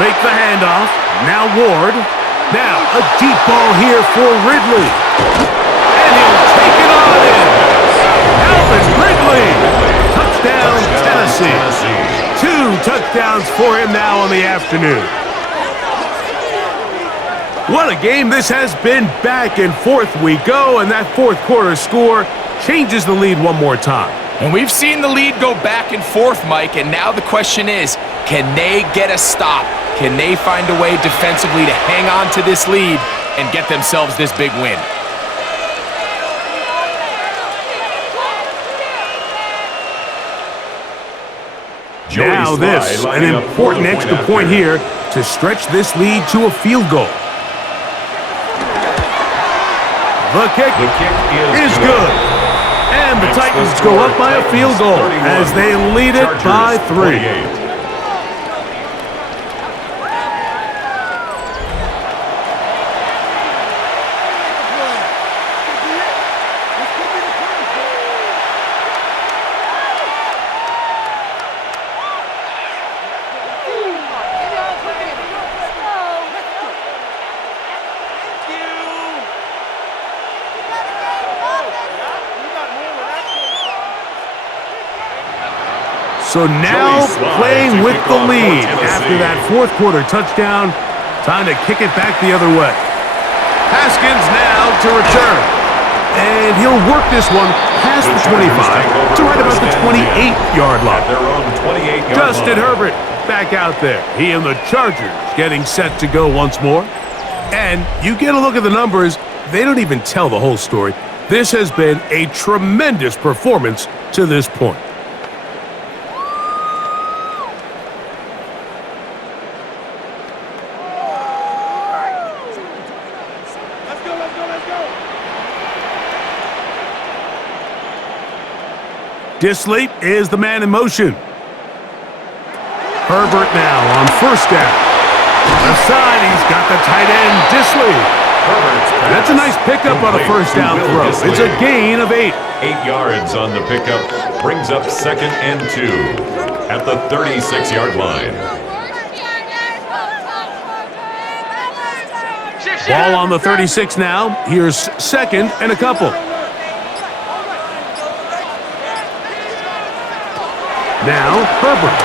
Fake the handoff. Now Ward. Now a deep ball here for Ridley. And he'll take it on in. Alvin Ridley. Touchdown, Tennessee. 2 touchdowns for him now on the afternoon. What a game this has been. Back and forth we go, and that 4th quarter score changes the lead one more time. And we've seen the lead go back and forth, Mike, and now the question is, can they get a stop? Can they find a way defensively to hang on to this lead and get themselves this big win? Now this, an important extra point here to stretch this lead to a field goal. The kick is good. And the Titans go up by a field goal as they lead it by 3. So now playing with the lead after that fourth quarter touchdown. Time to kick it back the other way. Haskins now to return. And he'll work this one past the 25 to right about the 28-yard line. Their own 28-yard Justin line. Herbert back out there. He and the Chargers getting set to go once more. And you get a look at the numbers, they don't even tell the whole story. This has been a tremendous performance to this point. Disley is the man in motion. Herbert now on first down. Left side, he's got the tight end, Disley. That's a nice pickup on a first down throw. It's a gain of 8. 8 yards on the pickup. Brings up 2nd and 2 at the 36-yard line. Ball on the 36 now. Here's 2nd and a couple. Now, Herbert.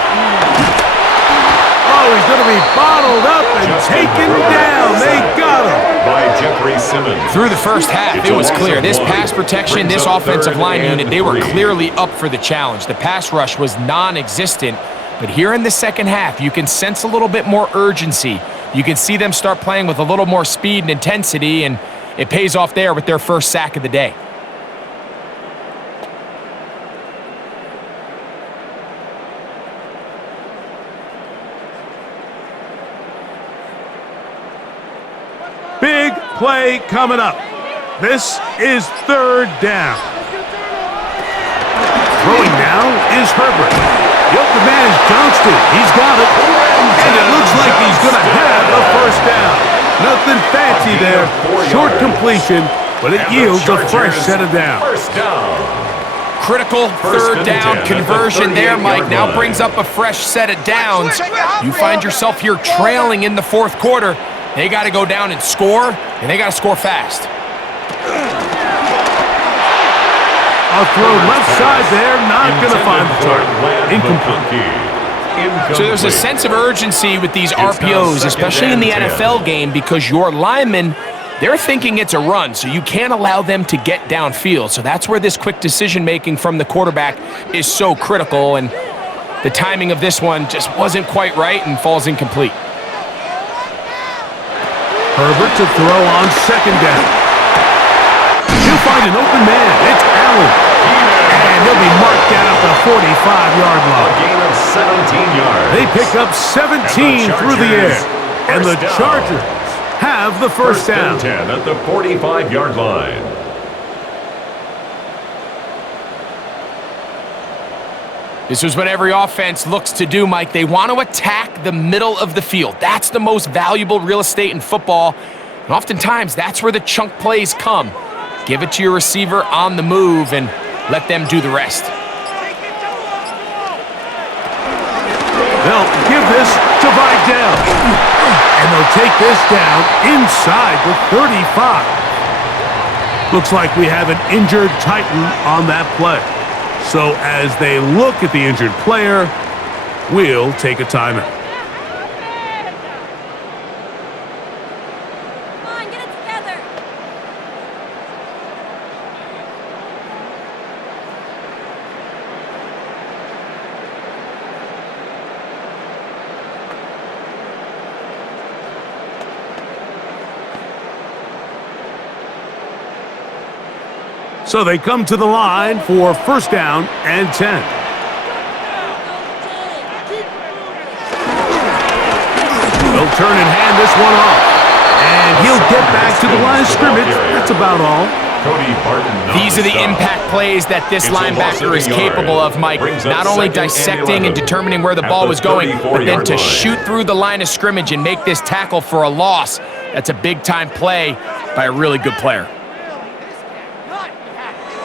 Oh, he's going to be bottled up and taken down. They got him. By Jeffrey Simmons. Through the first half, it was clear. This pass protection, this offensive line unit, they were clearly up for the challenge. The pass rush was non-existent. But here in the second half, you can sense a little bit more urgency. You can see them start playing with a little more speed and intensity, and it pays off there with their first sack of the day. Big play coming up. This is 3rd down. Throwing now is Herbert. The man is Johnston. He's got it. And it looks like he's going to have a first down. Nothing fancy there. Short completion, but it yields a fresh set of downs. First down. Critical third down conversion there, Mike. Now brings up a fresh set of downs. You find yourself here trailing in the fourth quarter. They got to go down and score, and they got to score fast. A throw left side there, not going to find the target. Incomplete. So there's a sense of urgency with these RPOs, especially in the NFL game, because your linemen, they're thinking it's a run, so you can't allow them to get downfield. So that's where this quick decision-making from the quarterback is so critical, and the timing of this one just wasn't quite right and falls incomplete. Herbert to throw on 2nd down. He'll find an open man. It's Allen. And he'll be marked down at the 45-yard line. A gain of 17 yards. They pick up 17 through the air. And the Chargers have the first down. 10 at the 45-yard line. This is what every offense looks to do, Mike. They want to attack the middle of the field. That's the most valuable real estate in football. And oftentimes, that's where the chunk plays come. Give it to your receiver on the move and let them do the rest. They'll give this to Vidal. And they'll take this down inside the 35. Looks like we have an injured Titan on that play. So as they look at the injured player, we'll take a timeout. Come on, get it together. So they come to the line for first down and 10. They'll turn and hand this one off. And he'll get back to the line of scrimmage. That's about all. Cody Barton. These are the impact plays that this linebacker is capable of, Mike. Not only dissecting and determining where the ball was going, but then to shoot through the line of scrimmage and make this tackle for a loss. That's a big-time play by a really good player.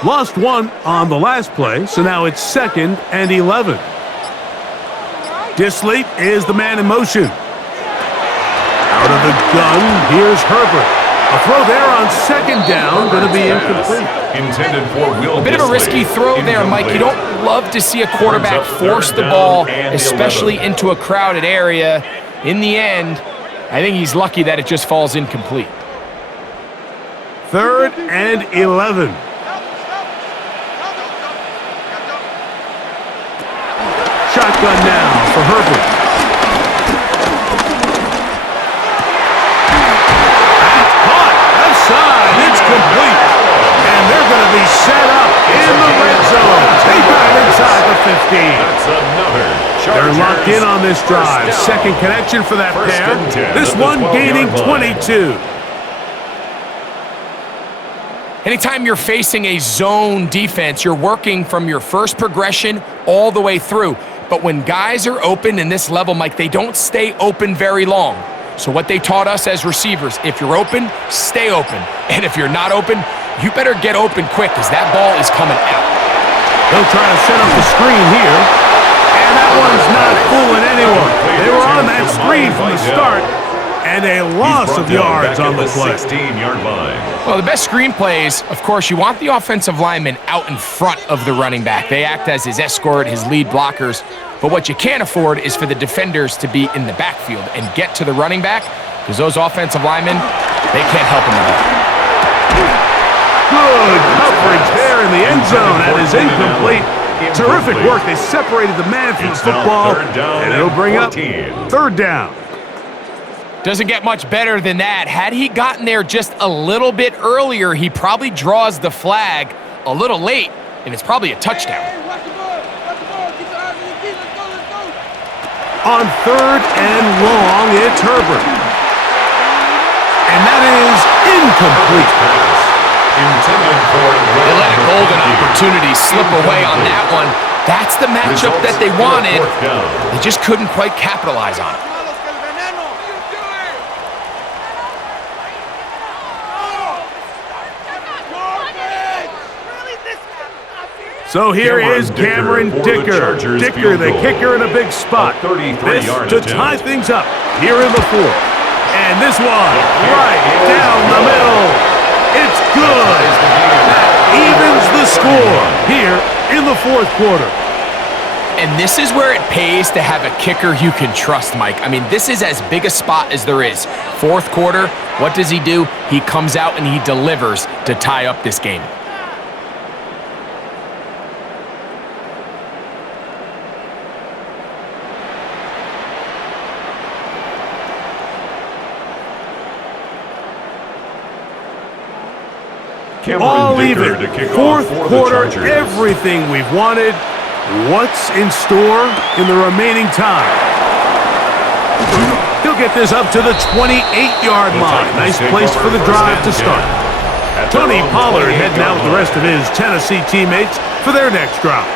Lost one on the last play, so now it's 2nd and 11. Disley is the man in motion. Out of the gun, here's Herbert. A throw there on second down, going to be incomplete. Intended for Will A bit of a risky throw there, Mike. You don't love to see a quarterback force the ball, especially into a crowded area. In the end, I think he's lucky that it just falls incomplete. 3rd and 11. Shotgun now for Herbert. That's caught. Outside. It's complete. And they're going to be set up in the red zone. They got it inside the 15. That's another. They're locked in on this drive. Second connection for that pair. This one gaining 22. Anytime you're facing a zone defense, you're working from your first progression all the way through. But when guys are open in this level, Mike, they don't stay open very long. So what they taught us as receivers, if you're open, stay open. And if you're not open, you better get open quick because that ball is coming out. They'll try to set up the screen here. And that one's not fooling anyone. They were on that screen from the start. And a loss of yards on the play. 16-yard line. Well, the best screen plays, of course, you want the offensive lineman out in front of the running back. They act as his escort, his lead blockers. But what you can't afford is for the defenders to be in the backfield and get to the running back, because those offensive linemen, they can't help him at all. Good coverage there in the end zone. That is incomplete. Terrific work. They separated the man from the football, and it'll bring up 3rd down. Doesn't get much better than that. Had he gotten there just a little bit earlier, he probably draws the flag a little late, and it's probably a touchdown. On 3rd and long, it's Herbert. And that is incomplete. They let a golden opportunity slip away on that one. That's the matchup that they wanted. They just couldn't quite capitalize on it. So here is Cameron Dicker. Dicker, the kicker, in a big spot. This to tie things up here in the 4th. And this one right down the middle. It's good. That evens the score here in the 4th quarter. And this is where it pays to have a kicker you can trust, Mike. I mean, this is as big a spot as there is. 4th quarter, what does he do? He comes out and he delivers to tie up this game. All even. 4th quarter, everything we've wanted. What's in store in the remaining time? He'll get this up to the 28-yard line. Nice place for the drive to start. Tony Pollard heading out with the rest of his Tennessee teammates for their next drive.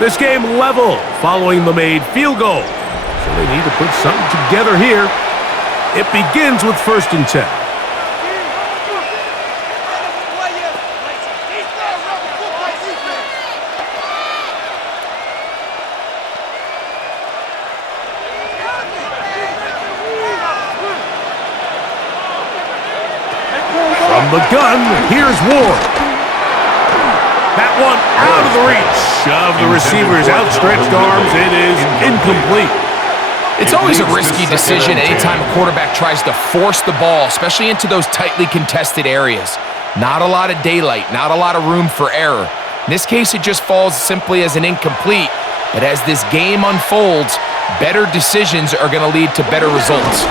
This game level following the made field goal. So they need to put something together here. It begins with 1st and 10. From the gun, here's Ward. That one out of the reach of the receiver's outstretched arms. It is incomplete. It's always a risky decision anytime a quarterback tries to force the ball, especially into those tightly contested areas. Not a lot of daylight, not a lot of room for error. In this case, it just falls simply as an incomplete. But as this game unfolds, better decisions are going to lead to better results.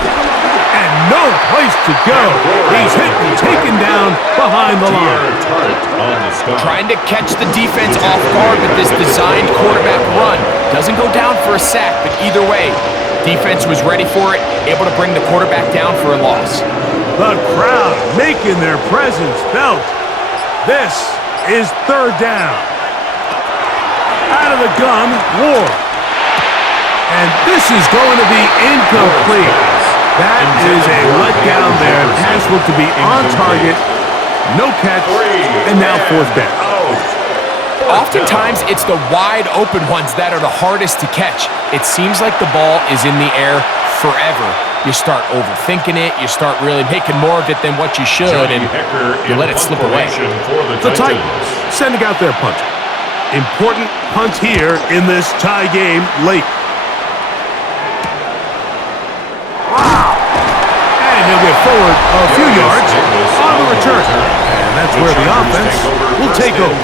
And no place to go. He's hit and taken down behind the line. Trying to catch the defense off guard with this designed quarterback run. Doesn't go down for a sack, but either way, defense was ready for it, able to bring the quarterback down for a loss. The crowd making their presence felt. This is 3rd down. Out of the gun, Ward. And this is going to be incomplete. That is a letdown there. Pass looked to be on target. No catch, and now 4th down. oftentimes it's the wide open ones that are the hardest to catch. It seems like the ball is in the air forever. You start overthinking it. You start really making more of it than what you should, and you let it slip away. The Titans sending out their punter. Important punt here in this tie game late. Wow! And he'll get forward a few yards on the return. And that's where the offense will take over.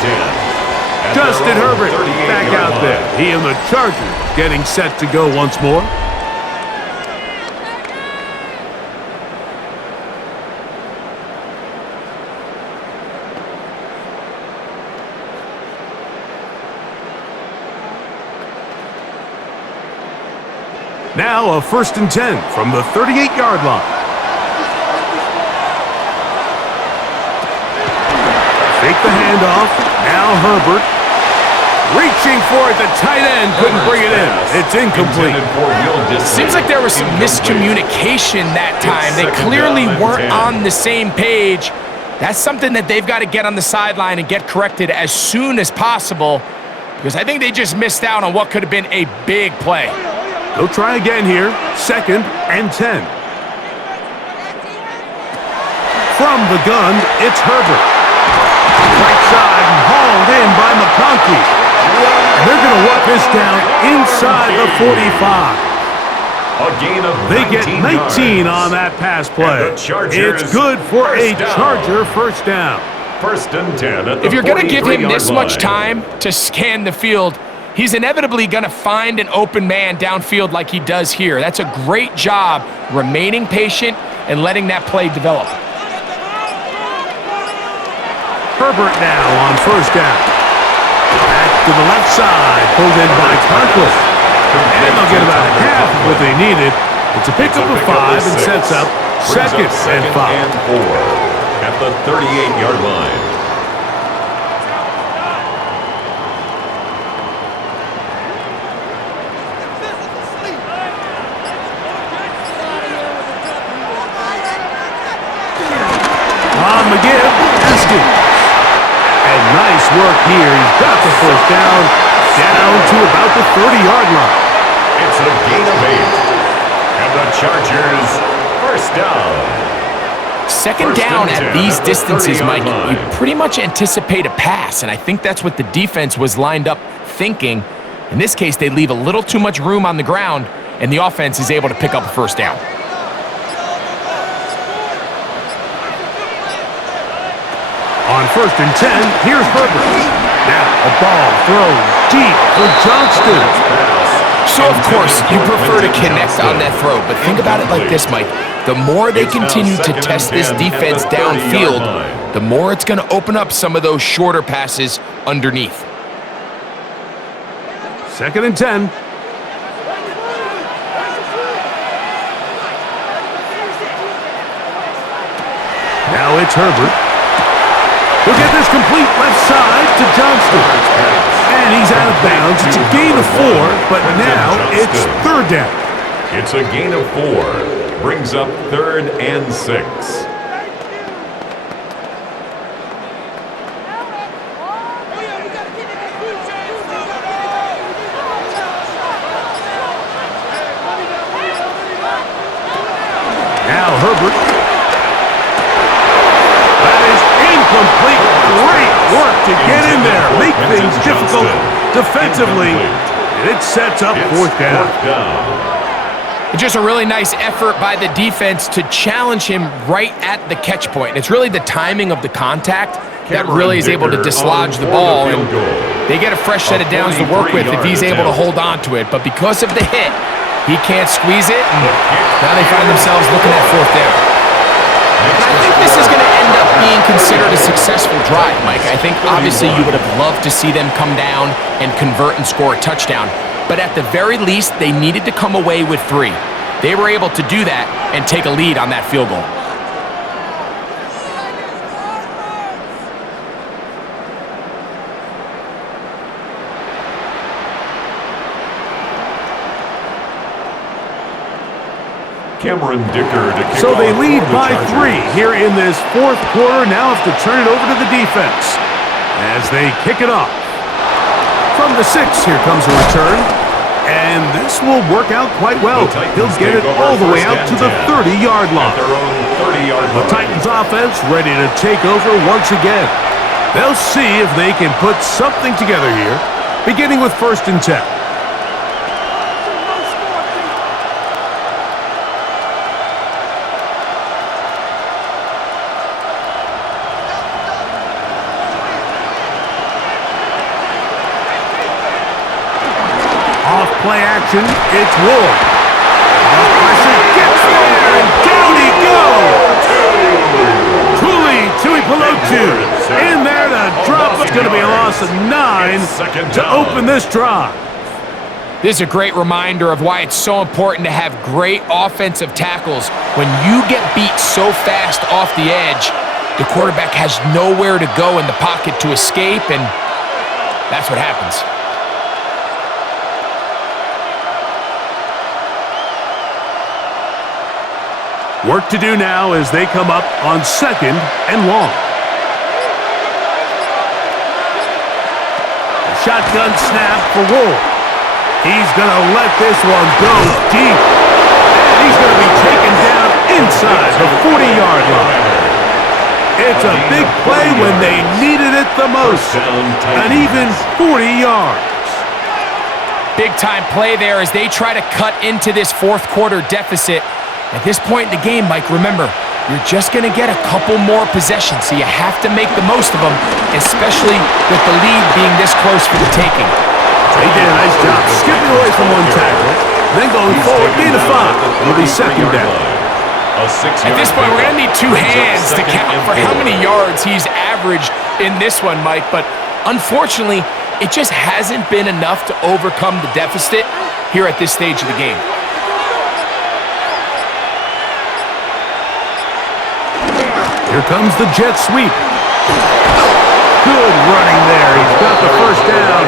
Justin Herbert back out there. He and the Chargers getting set to go once more. Now a 1st and 10 from the 38-yard line. Fake the handoff. Now Herbert reaching for it. The tight end couldn't bring it in. It's incomplete. Seems like there was some miscommunication that time. They clearly weren't on the same page. That's something that they've got to get on the sideline and get corrected as soon as possible, because I think they just missed out on what could have been a big play. They'll try again here. 2nd and 10. From the gun, it's Herbert. Right side and hauled in by McConkey. And they're going to walk this down inside the 45. A gain of 19 They get 19 on that pass play. It's good for a Charger first down. 1st and 10 at the If you're going to give him 43-yard this much line. time to scan the field, he's inevitably going to find an open man downfield like he does here. That's a great job remaining patient and letting that play develop. Herbert now on 1st down. Back to the left side, pulled in by Conklin. And they'll get about half of what they needed. It's a pickup of 5 and sets up 2nd and 5. And 4 at the 38-yard line. On the give, Haskins. And nice work here. He's got the 1st down to about the 30-yard line. It's a gain of 8. And the Chargers, 1st down. 2nd down at these distances, Mike, you pretty much anticipate a pass, and I think that's what the defense was lined up thinking. In this case, they leave a little too much room on the ground, and the offense is able to pick up a 1st down. On 1st and 10, here's Herbert. Now a ball thrown deep for Johnston. So, of course, you prefer to connect on that throw, but think about it like this, Mike. The more they continue to test this defense downfield, the more it's going to open up some of those shorter passes underneath. 2nd and 10. Now it's Herbert. He'll get this complete left side to Johnston. And he's out of bounds. It's a gain of 4, but now it's 3rd down. It's a gain of 4. Brings up 3rd and 6. Now Herbert. That is incomplete. Great work to get in there. Make things difficult defensively. And it sets up 4th down. Just a really nice effort by the defense to challenge him right at the catch point. It's really the timing of the contact that really is able to dislodge the ball, and they get a fresh set of downs to work with if he's able to hold on to it. But because of the hit, he can't squeeze it, and now they find themselves looking at 4th down. And I think this is going to end up being considered a successful drive, Mike. I think obviously you would have loved to see them come down and convert and score a touchdown. But at the very least, they needed to come away with 3. They were able to do that and take a lead on that field goal. Cameron Dicker to kick So they off lead for the by Chargers. 3 here in this 4th quarter. Now have to turn it over to the defense as they kick it off. From the 6, here comes a return. And this will work out quite well. He'll get it all the way out to the 30-yard line. The Titans offense ready to take over once again. They'll see if they can put something together here, beginning with 1st and 10. Play action, it's Ward. Pressure gets there, and down he goes! Tuli Tuipulotu in there to drop. It's going to be a loss of 9 to open this drive. This is a great reminder of why it's so important to have great offensive tackles. When you get beat so fast off the edge, the quarterback has nowhere to go in the pocket to escape, and that's what happens. Work to do now as they come up on 2nd and long. A shotgun snap for Ward. He's going to let this one go deep. And he's going to be taken down inside the 40-yard line. It's a big play when they needed it the most. An even 40 yards. Big-time play there as they try to cut into this 4th quarter deficit. At this point in the game, Mike, remember, you're just going to get a couple more possessions, so you have to make the most of them, especially with the lead being this close for the taking. They did a nice job skipping away from one tackle, then going forward, being a 5. It'll be 2nd down. At this point, we're going to need 2 hands to count for how many yards he's averaged in this one, Mike, but unfortunately, it just hasn't been enough to overcome the deficit here at this stage of the game. Here comes the jet sweep. Good running there. He's got the 1st down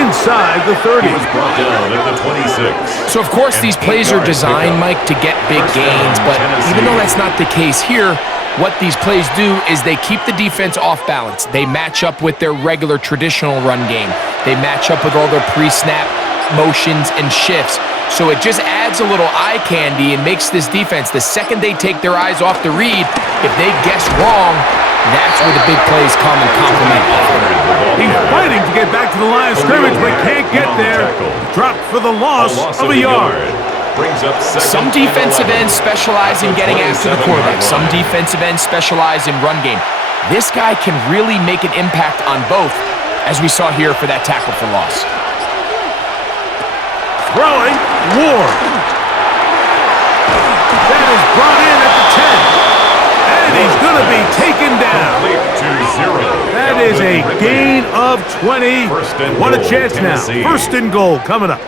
inside the 30. Brought down at the 26. So, of course, these plays are designed, Mike, to get big gains, but even though that's not the case here, what these plays do is they keep the defense off balance. They match up with their regular traditional run game. They match up with all their pre-snap motions and shifts. So it just adds a little eye candy and makes this defense, the second they take their eyes off the read, if they guess wrong, that's where the big plays come and complement. He's fighting to get back to the line of scrimmage, but can't get there. Dropped for the loss of a yard. Some defensive ends specialize in getting after the quarterback. Some defensive ends specialize in run game. This guy can really make an impact on both, as we saw here for that tackle for loss. Throwing, Ward. That is brought in at the 10. And he's going to be taken down. That is a gain of 20. What a chance now. 1st and goal coming up.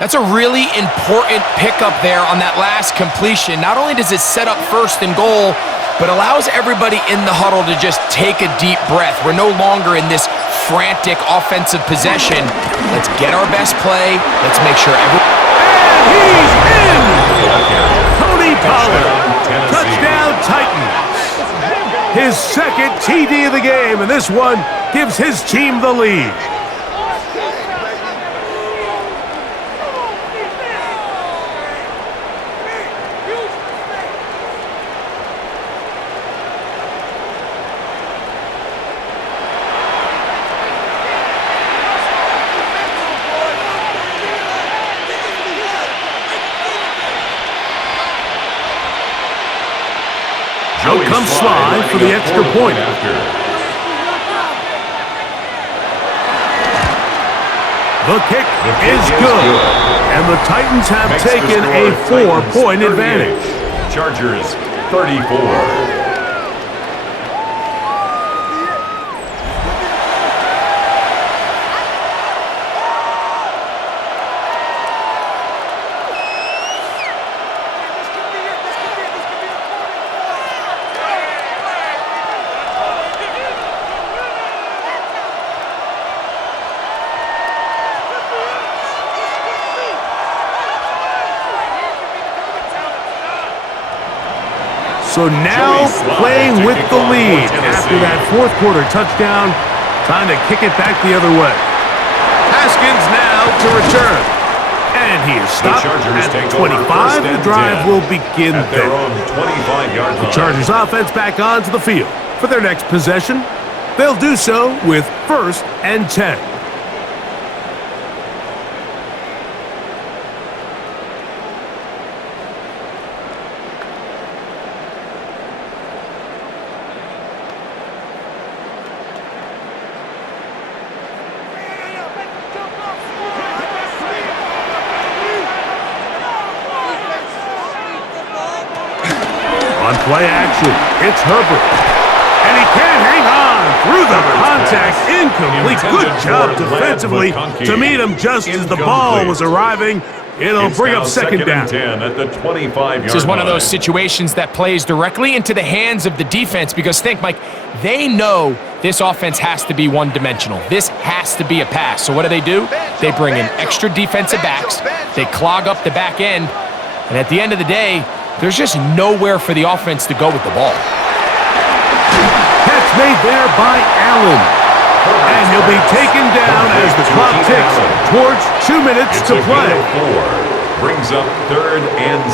That's a really important pickup there on that last completion. Not only does it set up 1st and goal, but allows everybody in the huddle to just take a deep breath. We're no longer in this frantic offensive possession. Let's get our best play. Let's make sure everyone... And he's in! Tony Pollard. Touchdown Titans. His 2nd TD of the game, and this one gives his team the lead. Out comes Sly for the extra point. The kick is good. And the Titans have taken a 4-point advantage. Chargers 34. So now playing with the lead after that fourth quarter touchdown. Time to kick it back the other way. Haskins now to return. And he is stopped at 25. The drive will begin there. The Chargers offense back onto the field for their next possession. They'll do so with 1st and 10. On play action, it's Herbert. And he can't hang on through the contact. Incomplete. Good job defensively to meet him just as the ball was arriving. It'll bring up second down. 10 at the 25-yard This is one of those line. situations that plays directly into the hands of the defense because think, Mike, they know this offense has to be one-dimensional. This has to be a pass. So what do? They bring in extra defensive backs. They clog up the back end. And at the end of the day, there's just nowhere for the offense to go with the ball. Catch made there by Allen. And he'll be taken down as the clock ticks towards 2 minutes to play. Gain of 4. Brings up 3rd and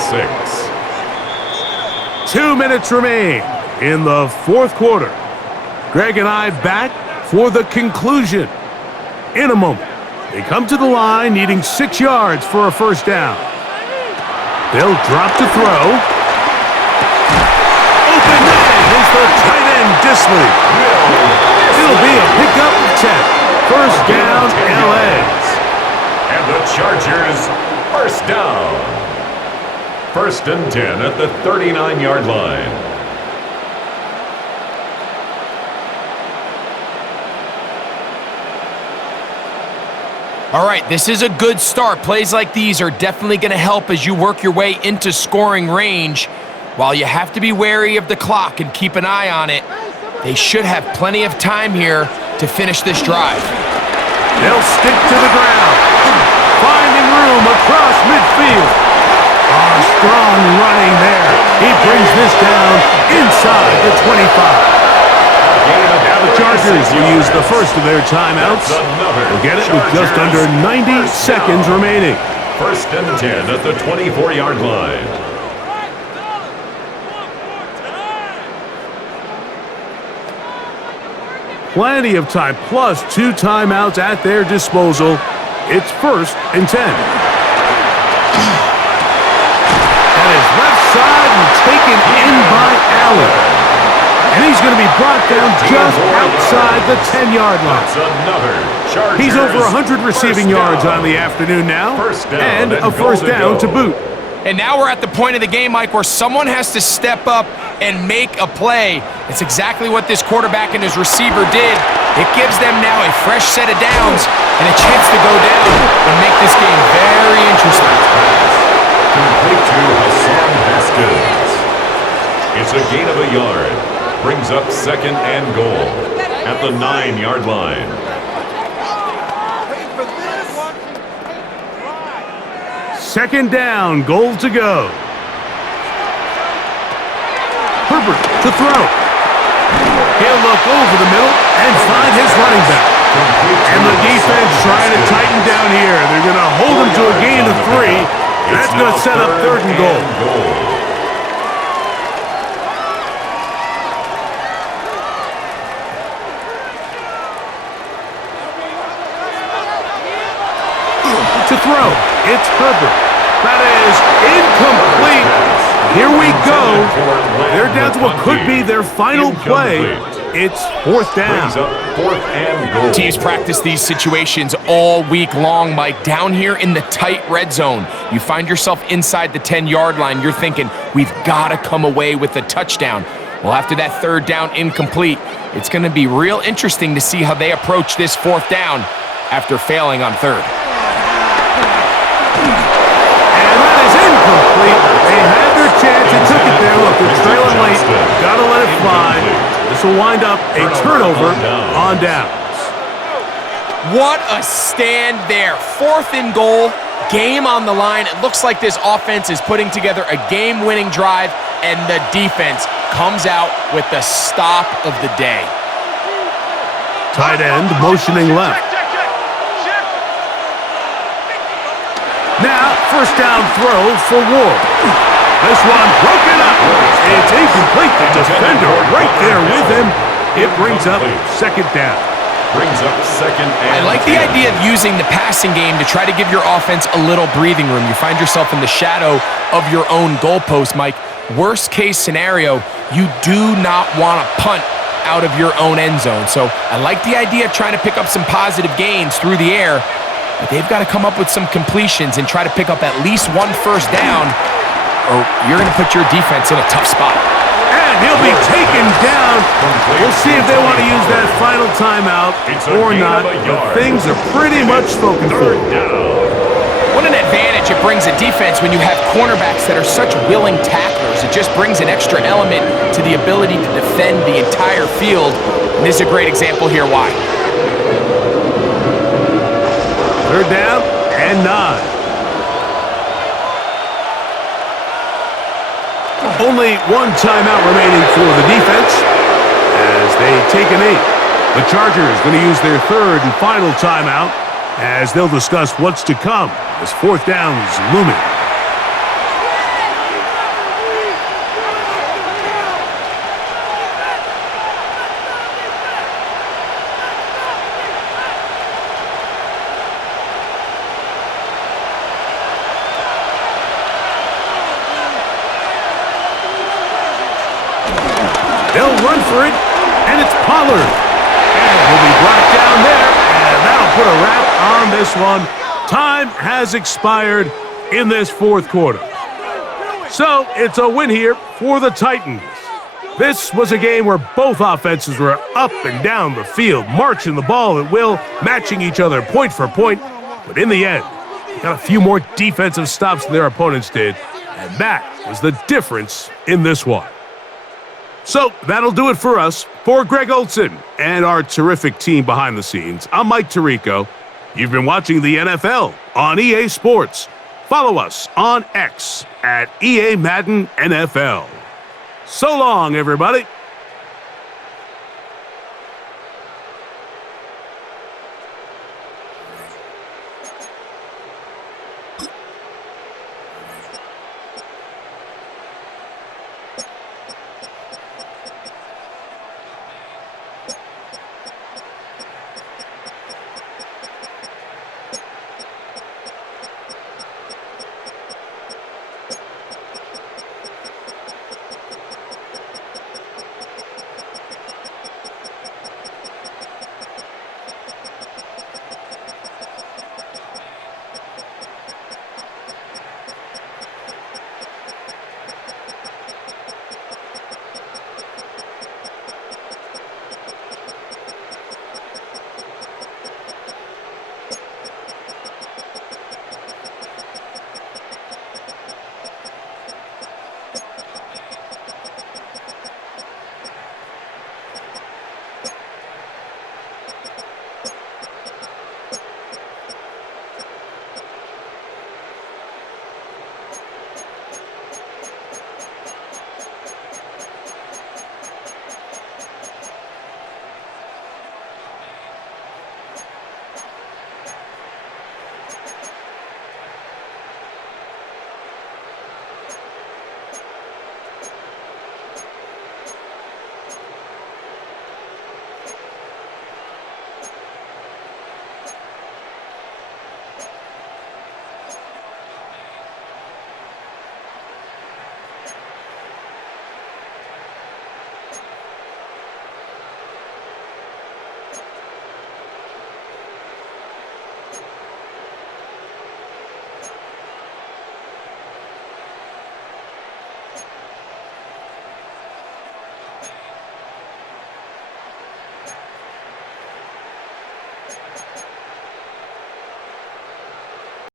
6. 2 minutes remain in the fourth quarter. Greg and I back for the conclusion. In a moment, they come to the line needing 6 yards for a first down. They'll drop to throw. Open man is the tight end, Disley. It'll be a pickup of 10. First down, LA. And the Chargers, first down. 1st and 10 at the 39-yard line. All right, this is a good start. Plays like these are definitely going to help as you work your way into scoring range. While you have to be wary of the clock and keep an eye on it, they should have plenty of time here to finish this drive. They'll stick to the ground. Finding room across midfield. Strong running there. He brings this down inside the 25. Now the Chargers will use the first of their timeouts. They'll get it with just under 90 seconds remaining. 1st and 10 at the 24-yard line. Plenty of time, plus 2 timeouts at their disposal. It's 1st and 10. That is left side and taken in by Allen. And he's going to be brought down just outside the 10-yard line. He's over 100 receiving yards on the afternoon now, and a first down to boot. And now we're at the point of the game, Mike, where someone has to step up and make a play. It's exactly what this quarterback and his receiver did. It gives them now a fresh set of downs and a chance to go down and make this game very interesting. Complete to Hassan Haskins. It's a gain of a yard. Brings up 2nd and goal at the 9-yard line. Second down, goal to go. Herbert to throw. He'll look over the middle and find his running back. And the defense trying to tighten down here. They're going to hold him to a gain of 3. That's going to set up 3rd and goal. To throw, it's Herbert. That is incomplete. Here we go. They're down to what could be their final play. It's 4th down. 4th and goal. Teams practice these situations all week long, Mike. Down here in the tight red zone, you find yourself inside the 10-yard line. You're thinking, we've got to come away with a touchdown. Well, after that 3rd down incomplete, it's going to be real interesting to see how they approach this 4th down after failing on 3rd. And that is incomplete. They had their chance and took it there. Look, they're trailing late. Got to let it fly. This will wind up a turnover on downs. What a stand there. 4th and goal, game on the line. It looks like this offense is putting together a game-winning drive. and the defense comes out with the stop of the day. Tight end motioning left. Now, first down throw for Ward. This one broken up. It's incomplete. The defender right there with him. It brings up second down. Brings up second and I like the idea of using the passing game to try to give your offense a little breathing room. You find yourself in the shadow of your own goalpost, Mike. Worst case scenario, you do not want to punt out of your own end zone. So I like the idea of trying to pick up some positive gains through the air, but they've got to come up with some completions and try to pick up at least one first down, or you're going to put your defense in a tough spot. And he'll be taken down. We'll see if they want to use that final timeout or not. But things are pretty much spoken for. What an advantage it brings a defense when you have cornerbacks that are such willing tacklers. It just brings an extra element to the ability to defend the entire field. And this is a great example here why. Third down and 9. Only one timeout remaining for the defense as they take an 8. The Chargers going to use their third and final timeout as they'll discuss what's to come as fourth down is looming. They'll run for it, and it's Pollard. And he'll be brought down there, and that'll put a wrap on this one. Time has expired in this fourth quarter. So it's a win here for the Titans. This was a game where both offenses were up and down the field, marching the ball at will, matching each other point for point. But in the end, they got a few more defensive stops than their opponents did, and that was the difference in this one. So that'll do it for us. For Greg Olson and our terrific team behind the scenes, I'm Mike Tirico. You've been watching the NFL on EA Sports. Follow us on X at EA Madden NFL. So long, everybody.